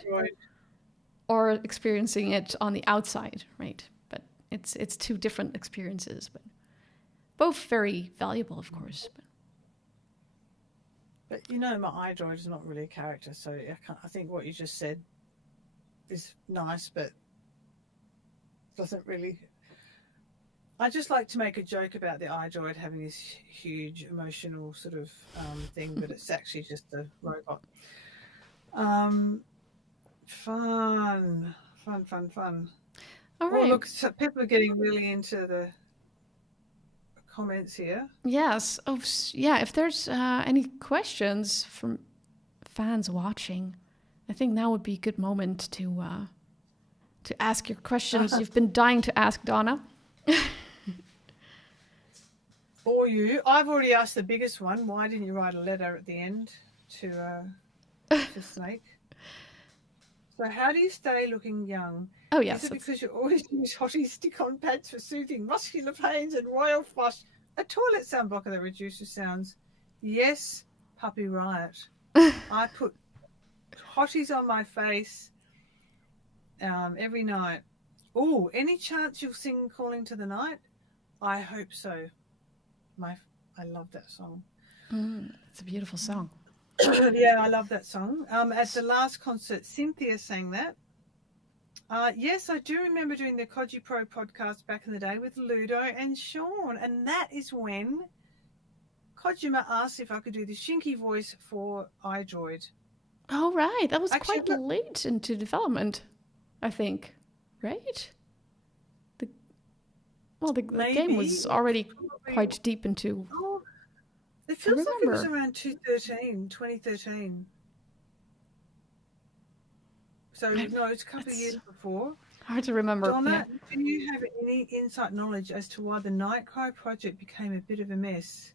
or experiencing it on the outside, right? But it's two different experiences, but both very valuable, of course. But my iDroid is not really a character, so I think what you just said is nice, but doesn't really. I just like to make a joke about the iDroid having this huge emotional sort of thing, but it's actually just a robot. Fun. All right. Oh, look, so people are getting really into the comments here. Yes. Oh, yeah. If there's any questions from fans watching, I think now would be a good moment to ask your questions you've been dying to ask, Donna. For you, I've already asked the biggest one. Why didn't you write a letter at the end to Snake? So how do you stay looking young? Oh, yes. Is it because you always use hottie stick-on pads for soothing muscular pains and royal flush? A toilet sound blocker that reduces sounds. Yes, Puppy Riot. I put hotties on my face every night. Oh, any chance you'll sing Calling to the Night? I hope so. I love that song. It's a beautiful song. Yeah, I love that song. At the last concert, Cynthia sang that. Yes, I do remember doing the Koji Pro podcast back in the day with Ludo and Sean, and that is when Kojima asked if I could do the Shinky voice for iDroid. Oh, right. That was Actually, quite late into development, I think. Right? The game was already quite deep into... Oh, it feels like it was around 2013. So, no, it's a couple of years before. Hard to remember. Donna, do you have any inside knowledge as to why the Nightcry project became a bit of a mess?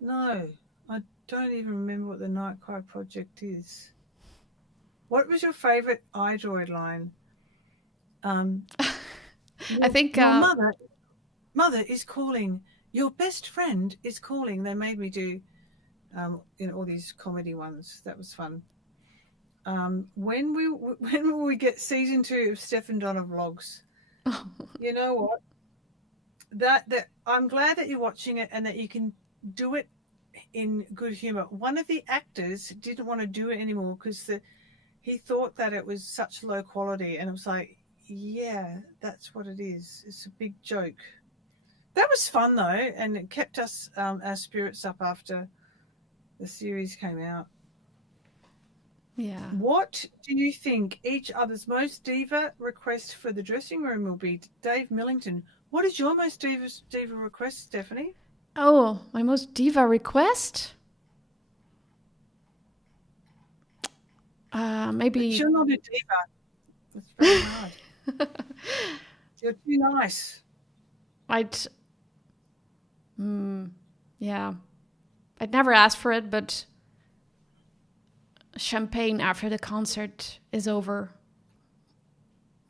No, I don't even remember what the Nightcry project is. What was your favourite iDroid line? I think your mother is calling. Your best friend is calling. They made me do all these comedy ones. That was fun. When will we get season 2 of Steph and Donna vlogs? You know what? That I'm glad that you're watching it and that you can do it in good humor. One of the actors didn't want to do it anymore because he thought that it was such low quality, and it was like, yeah, that's what it is. It's a big joke. That was fun though, and it kept us our spirits up after the series came out. Yeah. What do you think each other's most diva request for the dressing room will be? Dave Millington. What is your most diva request, Stefanie? Oh, my most diva request? Maybe... But you're not a diva. It's very hard. You're too nice. Yeah. I'd never asked for it, but champagne after the concert is over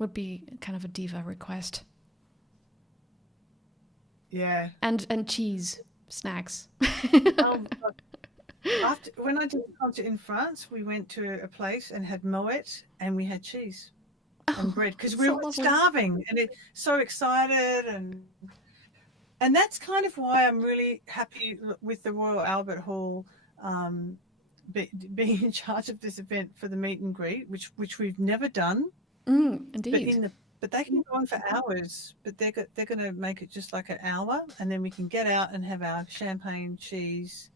would be kind of a diva request. Yeah. And cheese snacks. When I did the concert in France, we went to a place and had Moet, and we had cheese and bread because we were starving, and so excited, and that's kind of why I'm really happy with the Royal Albert Hall being in charge of this event for the meet and greet, which we've never done. Indeed. But they can go on for hours, but they're going to make it just like an hour, and then we can get out and have our champagne, cheese,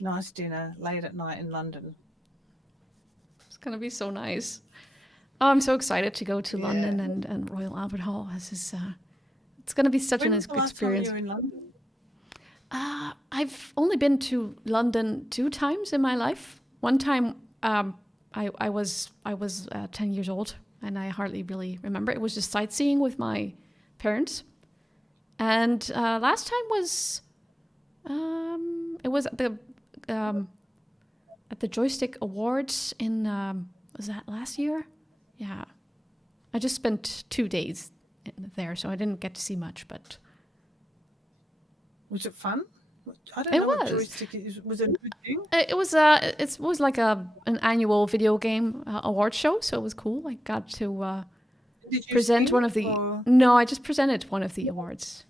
nice dinner late at night in London. It's going to be so nice. Oh, I'm so excited to go to London and Royal Albert Hall. It's going to be such an experience. When was the last time you were in London? I've only been to London 2 times in my life. One time I was 10 years old, and I hardly really remember. It was just sightseeing with my parents. And last time was it was at the Joystick Awards in was that last year? Yeah, I just spent 2 days there, so I didn't get to see much. But was it fun? I don't know what Joystick is. Was it a good thing? It was like an annual video game award show, so it was cool. I got to present one of the. Or? No, I just presented one of the awards.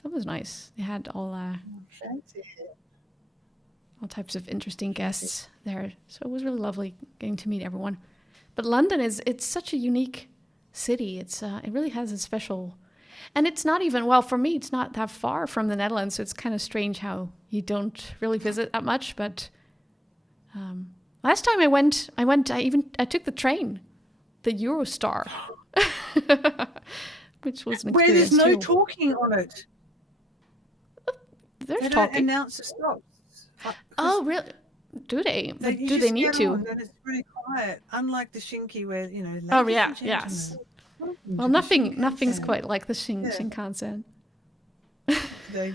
So it was nice. They had all types of interesting guests there, so it was really lovely getting to meet everyone. But London it's such a unique city. It really has a special. And it's not even, well, for me, it's not that far from the Netherlands, so it's kind of strange how you don't really visit that much. But last time I took the train, the Eurostar, which was an experience. Where there's no talking on it. There's they talking. Don't announce the stops. Oh, really? Do they? Do they need to? And it's pretty quiet, unlike the Shinky where, Oh, yeah, yes. Well, nothing's quite like the Shinkansen. I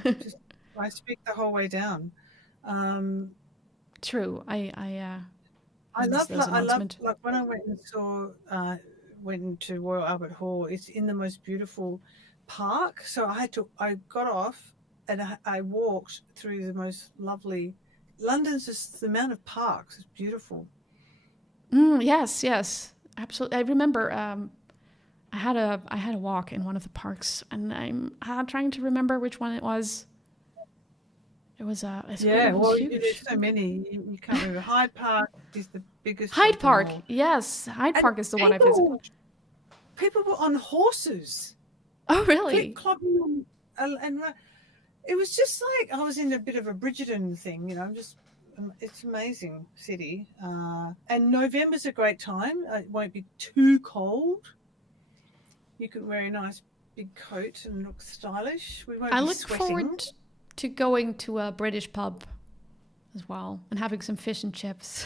speak the whole way down. True. I love like when I went into Royal Albert Hall. It's in the most beautiful park. So I got off and I walked through the most lovely. London's just the amount of parks is beautiful. Yes, absolutely. I remember. I had a walk in one of the parks, and I'm trying to remember which one it was. It was Yeah, it was well, there's huge. so many. You can't remember. Hyde Park is the biggest Hyde of them Park, all. yes, Hyde And Park is the one I visited. people were on horses, Oh, flip really? clopping on, and it was just like I was in a bit of a Bridgerton thing, just it's amazing city. And November's a great time. It won't be too cold. You can wear a nice big coat and look stylish. We won't I be look sweating. forward to going to a British pub as well and having some fish and chips,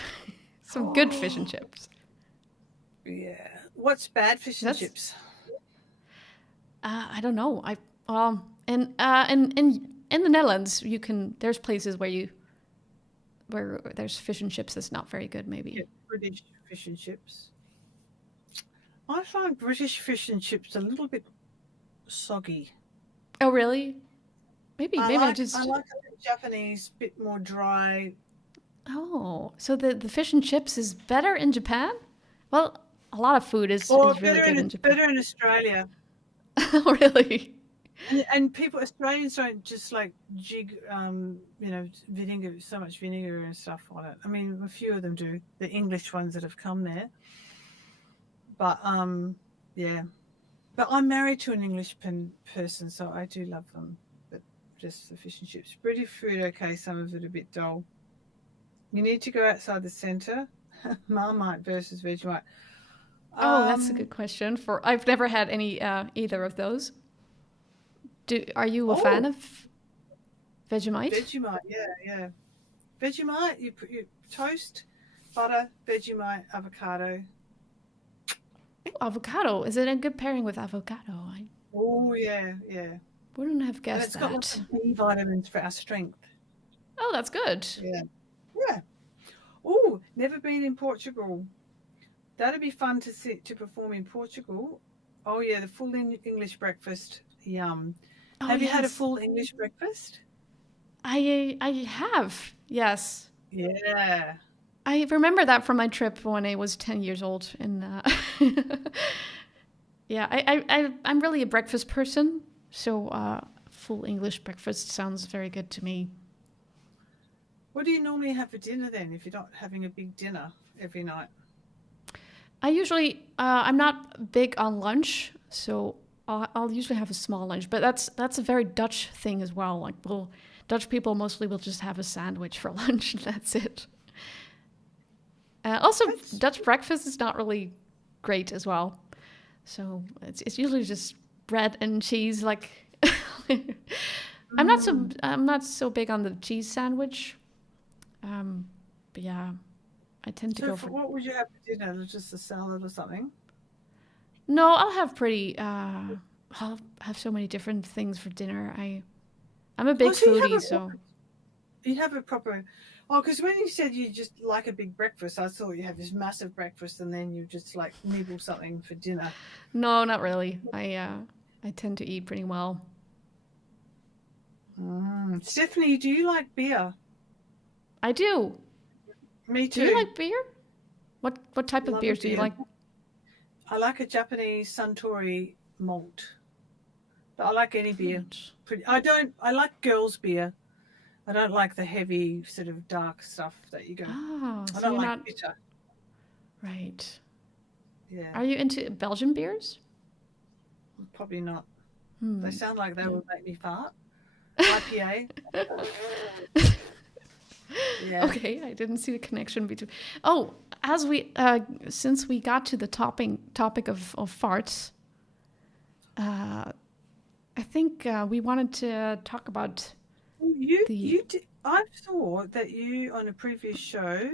some good fish and chips. Yeah. What's bad fish and That's chips? I don't know. I in the Netherlands, there's places where there's fish and chips that's not very good. Yeah, Maybe. British fish and chips. I find British fish and chips a little bit soggy. Oh, really? Maybe I I just. like a Japanese bit more dry. Oh, so the fish and chips is better in Japan? Well, a lot of food Or is really good in Japan. better in Australia. Oh, really? And people Australians don't just like jig vinegar, so much vinegar and stuff on it. I mean, a few of them do, the English ones that have come there. But yeah. But I'm married to an English person, so I do love them. But just the fish and chips. British food, okay, some of it a bit dull. You need to go outside the centre. Marmite versus Vegemite. Oh, that's a good question. I've never had any either of those. Are you a fan Oh, of Vegemite? Vegemite, yeah. Vegemite, you put your toast, butter, Vegemite, avocado. Ooh, avocado. Is it a good pairing with avocado? I Oh, yeah. wouldn't have And guessed it's got lots that. of B vitamins for our strength. Oh, that's good. Yeah. Yeah. Oh, never been in Portugal. That'd be fun to perform in Portugal. Oh, yeah, the full English breakfast. Yum. Oh, Have you had a yes. full English breakfast? I have. Yes. Yeah. I remember that from my trip when I was 10 years old. And yeah, I'm really a breakfast person. So full English breakfast sounds very good to me. What do you normally have for dinner then if you're not having a big dinner every night? I'm not big on lunch. So I'll usually have a small lunch. But that's a very Dutch thing as well. Like, Dutch people mostly will just have a sandwich for lunch and that's it. Also, That's Dutch breakfast is not really great as well. So it's usually just bread and cheese. Like I'm not so big on the cheese sandwich. But yeah, I tend to so. go for. What would you have for dinner? Just a salad or something? No, I'll have pretty. I'll have so many different things for dinner. I'm a Oh, big so foodie, so. you have a proper. Oh, because when you said you just like a big breakfast, I thought you have this massive breakfast and then you just like nibble something for dinner. No, not really. I tend to eat pretty well. Stephanie, do you like beer? I do. Me Do you too. like beer? What type of Love a beers do you beer. like? I like a Japanese Suntory malt, but I like any beer. I like girls' beer. I don't like the heavy sort of dark stuff that you go. Ah, I so don't you're like not bitter. right. Yeah, Are you into Belgian beers? probably not. They Hmm. sound like they Yeah. would make me fart. IPA. Yeah. Okay, I didn't see the connection between. Oh, since we got to the topic of farts, uh, I think we wanted to talk about Well, the. you did, I saw that you on a previous show.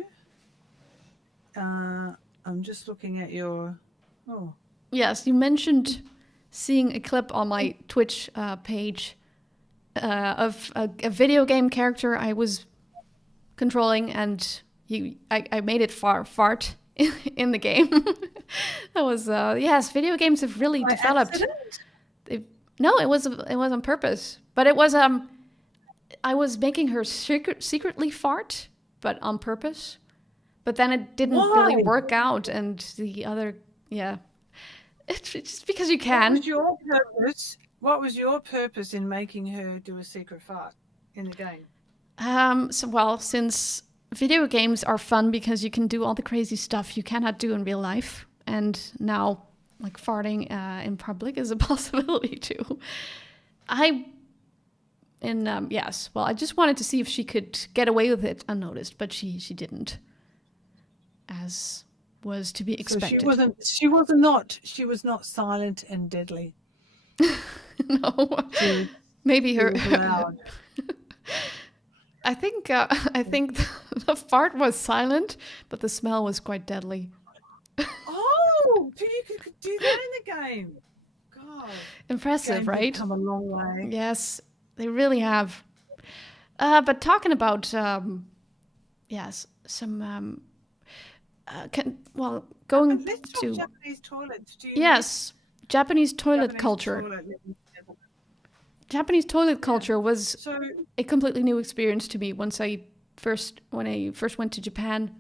I'm just looking at your. Oh, Yes, you mentioned seeing a clip on my Twitch page of a video game character I was controlling, and I made it fart in the game. That was yes, video games have really by developed. accident. No, it was on purpose, but it was I was making her secretly fart, but on purpose. But then it didn't really Why? work out, and the other yeah, it's just because you What can. was your purpose? What was your purpose in making her do a secret fart in the game? Since video games are fun because you can do all the crazy stuff you cannot do in real life, and now like farting in public is a possibility too. I yes. Well, I just wanted to see if she could get away with it unnoticed, but she didn't, as was to be expected. So she was not silent and deadly. No, maybe her. Loud. I think the fart was silent, but the smell was quite deadly. Oh, you could do that in the game. God, impressive, right? Come a long way. Yes, they really have. But talking about yes, some going let's to talk Japanese toilets. yes, Japanese toilet culture. Japanese toilet culture was a completely new experience to me when I first went to Japan.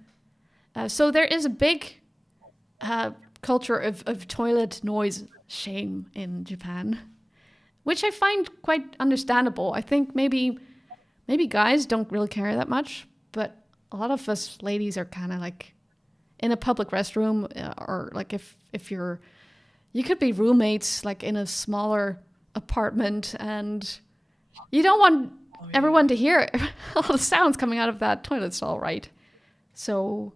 So there is a big culture of toilet noise shame in Japan, which I find quite understandable. I think maybe guys don't really care that much, but a lot of us ladies are kind of like in a public restroom, or like if you could be roommates like in a smaller apartment, and you don't want everyone to hear all the sounds coming out of that toilet stall, right? So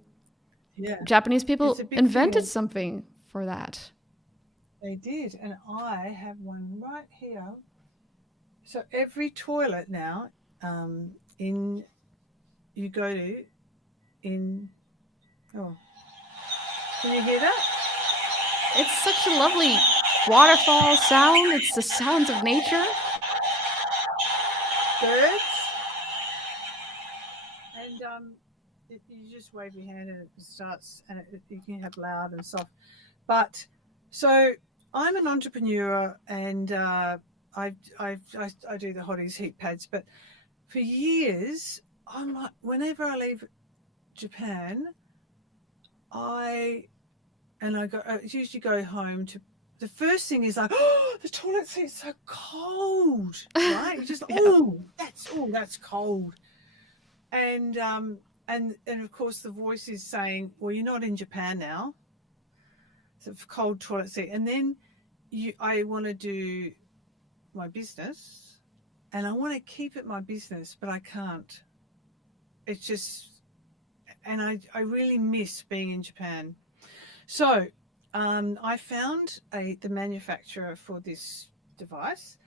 Japanese people invented something for that. They did, and I have one right here. So every toilet now, can you hear that? It's such a lovely waterfall sound. It's the sounds of nature. Birds. And you just wave your hand and it starts, and you can have loud and soft. But so I'm an entrepreneur, and I do the hotties heat pads. But for years, I'm like, whenever I leave Japan, I usually go home to. The first thing is like, oh, the toilet seat's so cold, right? You just that's cold, and of course the voice is saying, well, you're not in Japan now. So cold toilet seat, and then I want to do my business, and I want to keep it my business, but I can't. It's just, and I really miss being in Japan. So I found the manufacturer for this device,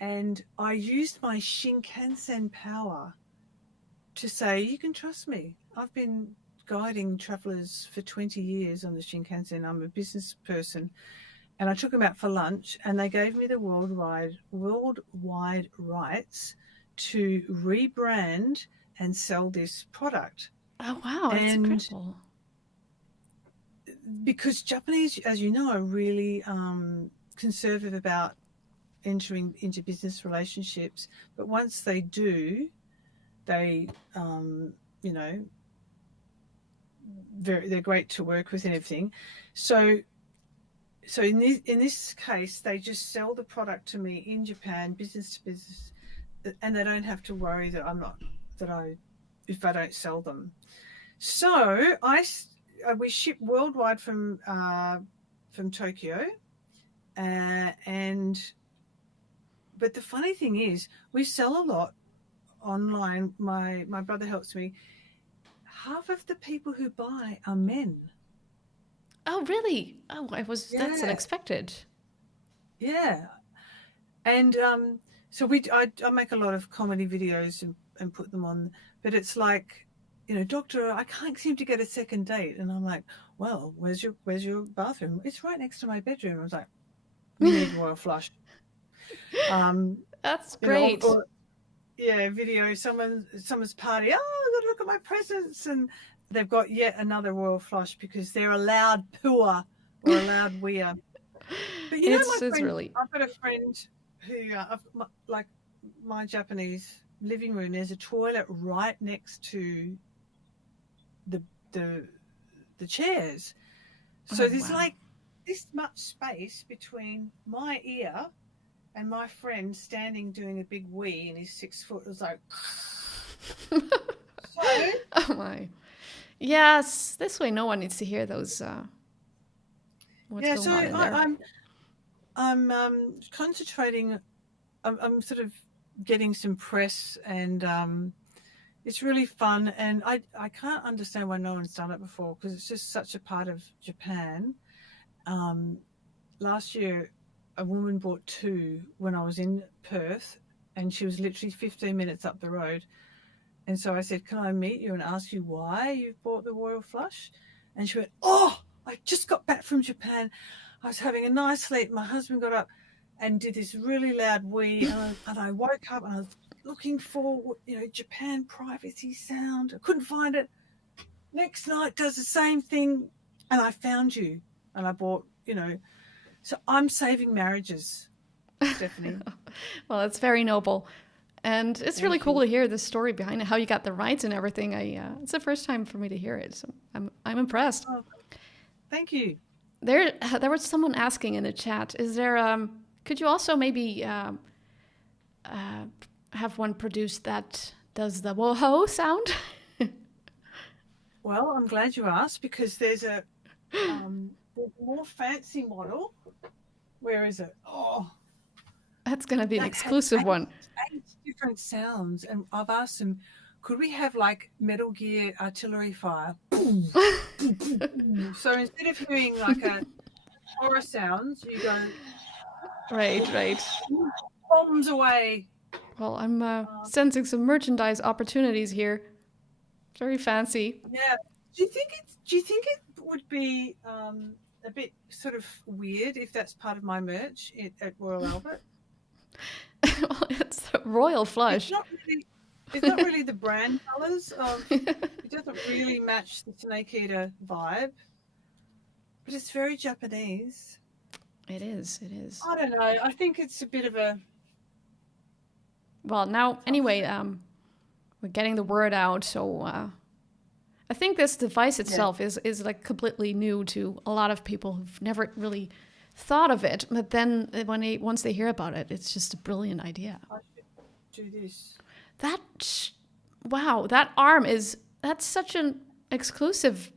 and I used my Shinkansen power to say, you can trust me. I've been guiding travelers for 20 years on the Shinkansen. I'm a business person. And I took them out for lunch, and they gave me the worldwide rights to rebrand and sell this product. Oh, wow. That's incredible. Because Japanese, as you know, are really conservative about entering into business relationships. But once they do, they, they're great to work with and everything. So in this case, they just sell the product to me in Japan, business to business, and they don't have to worry that if I don't sell them. So we ship worldwide from Tokyo, but the funny thing is, we sell a lot online. My brother helps me. Half of the people who buy are men. Oh, really? Oh, that's unexpected. Yeah. And so I make a lot of comedy videos and put them on, but it's like, doctor, I can't seem to get a second date. And I'm like, well, where's your bathroom? It's right next to my bedroom. I was like, you need a royal flush. That's great. Video, someone's party. Oh, I've got to look at my presents, and they've got yet another royal flush because they're a loud pooer or a loud weir. But I've got a friend who, my Japanese living room, there's a toilet right next to the chairs. So there's like this much space between my ear and my friend standing doing a big wee, and he's 6 foot. It was like, So, Oh my. Yes, this way no one needs to hear those what's yeah, going so on in there. I'm concentrating. I'm sort of getting some press, and it's really fun. And I can't understand why no one's done it before, because it's just such a part of Japan. Um, Last year, a woman bought two when I was in Perth, and she was literally 15 minutes up the road. And so I said, "Can I meet you and ask you why you bought the Royal Flush?" And she went, "Oh, I just got back from Japan. I was having a nice sleep. My husband got up and did this really loud wee, and I woke up and I was looking for, Japan privacy sound. I couldn't find it. Next night does the same thing, and I found you, and I bought, So I'm saving marriages, Stefanie. Well, it's very noble. And it's really Thank cool you. to hear the story behind it, how you got the rights and everything. It's the first time for me to hear it, so I'm impressed. Oh, thank you. There was someone asking in the chat, is there could you also maybe have one produced that does the whoa sound? Well, I'm glad you asked, because there's a more fancy model. Where is it? Oh, That's going to be an that has exclusive one. eight different sounds, and I've asked them, could we have like Metal Gear artillery fire? So instead of hearing like a horror sounds, you go Right. bombs away. Well, I'm sensing some merchandise opportunities here. Very fancy. Yeah. Do you think it would be a bit sort of weird if that's part of my merch at Royal Albert? Well, it's the Royal Flush. It's not really the brand colours of. It doesn't really match the Snake Eater vibe, but it's very Japanese. It is. I don't know. I think it's a bit of a. Well, now anyway, we're getting the word out, so I think this device itself is like completely new to a lot of people who've never really thought of it. But then once they hear about it, it's just a brilliant idea. I should do this. Wow, that arm that's such an exclusive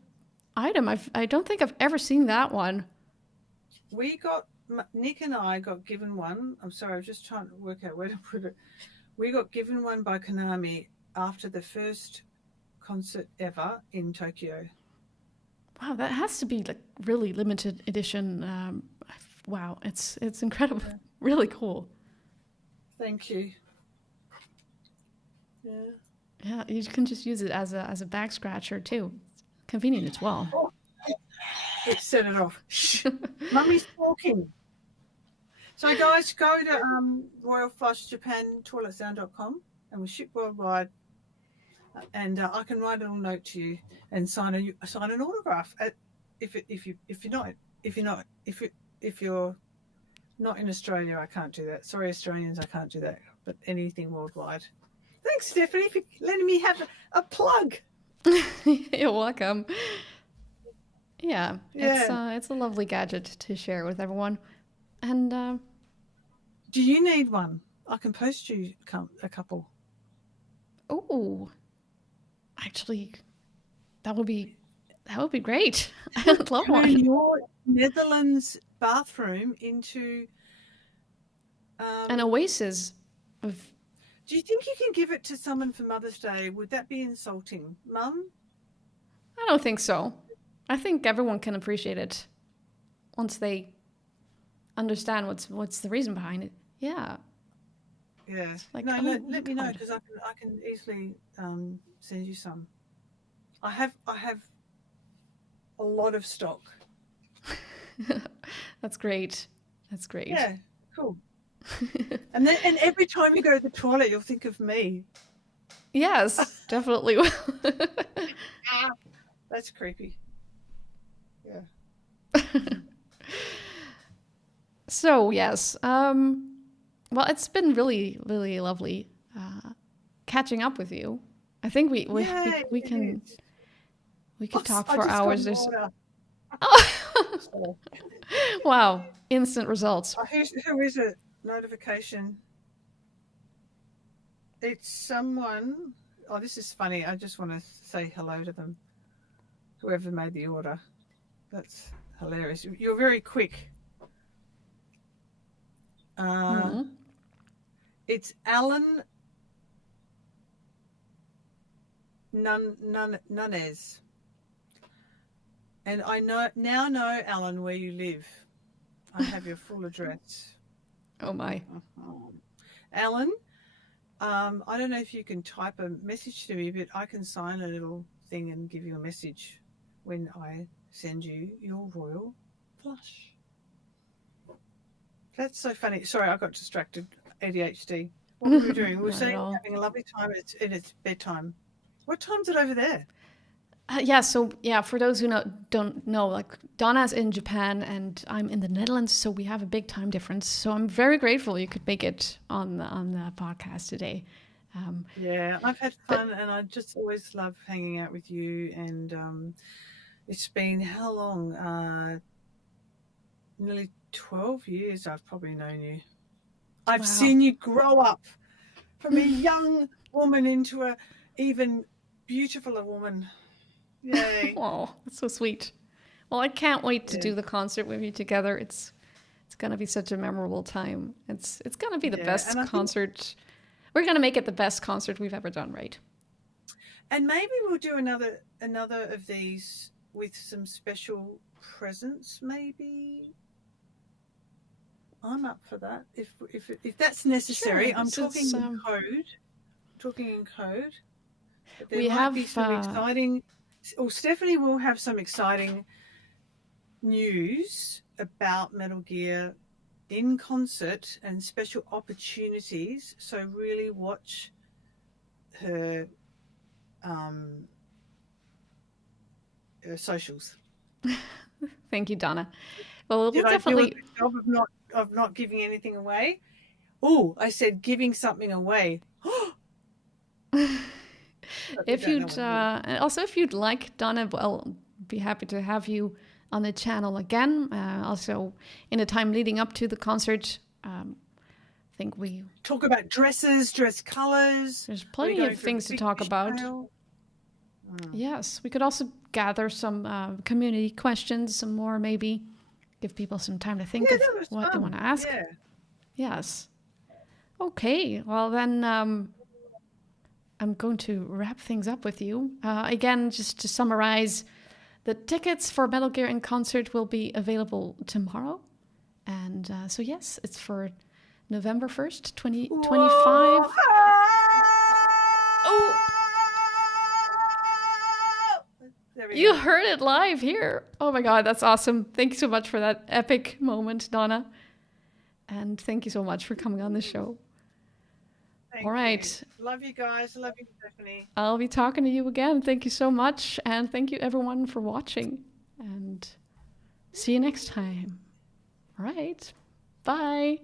item. I don't think I've ever seen that one. Nick and I got given one. I'm sorry, I was just trying to work out where to put it. We got given one by Konami after the first concert ever in Tokyo. Wow, that has to be like really limited edition. Wow, it's incredible. Yeah. Really cool. Thank you. Yeah, you can just use it as a back scratcher too. Convenient as well. Oh, let's set it off. Mummy's talking. So guys, go to royalflushjapantoiletsound.com, and we ship worldwide. And I can write a little note to you and sign an autograph. If you're not in Australia, I can't do that. Sorry, Australians, I can't do that. But anything worldwide. Thanks, Stefanie, for letting me have a plug. You're welcome. Yeah. It's a lovely gadget to share with everyone. And do you need one? I can post you a couple. Oh, actually, that would be great. I'd love one. Turn your Netherlands bathroom into an oasis of. Do you think you can give it to someone for Mother's Day? Would that be insulting, Mum? I don't think so. I think everyone can appreciate it once they understand what's the reason behind it. Yeah. Yeah. Like, let me know, because I can easily send you some. I have a lot of stock. That's great. Yeah. Cool. and every time you go to the toilet, you'll think of me. Yes, definitely. That's creepy. Yeah. So yes, well, it's been really, really lovely catching up with you. I think we can talk for hours. Oh. Wow, instant results. Who is it? Notification. It's someone. Oh, this is funny. I just want to say hello to them. Whoever made the order. That's hilarious. You're very quick. It's Alan Nunes. And I now know, Alan, where you live. I have your full address. Oh, my. Alan, I don't know if you can type a message to me, but I can sign a little thing and give you a message when I send you your royal flush. That's so funny. Sorry, I got distracted. ADHD. What were we doing? We were saying having a lovely time. It's bedtime. What time is it over there? For those who don't know, like Donna's in Japan and I'm in the Netherlands, so we have a big time difference. So I'm very grateful you could make it on the podcast today. I've had fun, and I just always love hanging out with you. And it's been how long? Nearly 12 years I've probably known you. I've seen you grow up from a young woman into a even beautifuler woman. Yay. Oh, that's so sweet. Well, I can't wait to do the concert with you together. It's going to be such a memorable time. It's going to be the best concert. We're going to make it the best concert we've ever done, right? And maybe we'll do another of these with some special presents, maybe. I'm up for that. If that's necessary. Sure, I'm talking in code. Talking in code. But there might be some exciting. Well, Stefanie will have some exciting news about Metal Gear in concert and special opportunities. So really watch her socials. Thank you, Donna. Well, we'll definitely do a good job of not giving anything away. Oh, I said giving something away. If you'd like, Donna, I'll be happy to have you on the channel again. Also, in the time leading up to the concert, I think we talk about dresses, dress colors. There's plenty of things to talk about. Yes, we could also gather some community questions, some more maybe. Give people some time to think of what they want to ask. Yeah. Yes. Okay. Well, then I'm going to wrap things up with you. Again, just to summarize, the tickets for Metal Gear in concert will be available tomorrow. And so, yes, it's for November 1st, 2025. Oh! You heard it live here. Oh my God, that's awesome. Thank you so much for that epic moment, Donna. And thank you so much for coming on the show. All right. Love you guys. Love you, Stefanie. I'll be talking to you again. Thank you so much. And thank you everyone for watching. And see you next time. All right. Bye.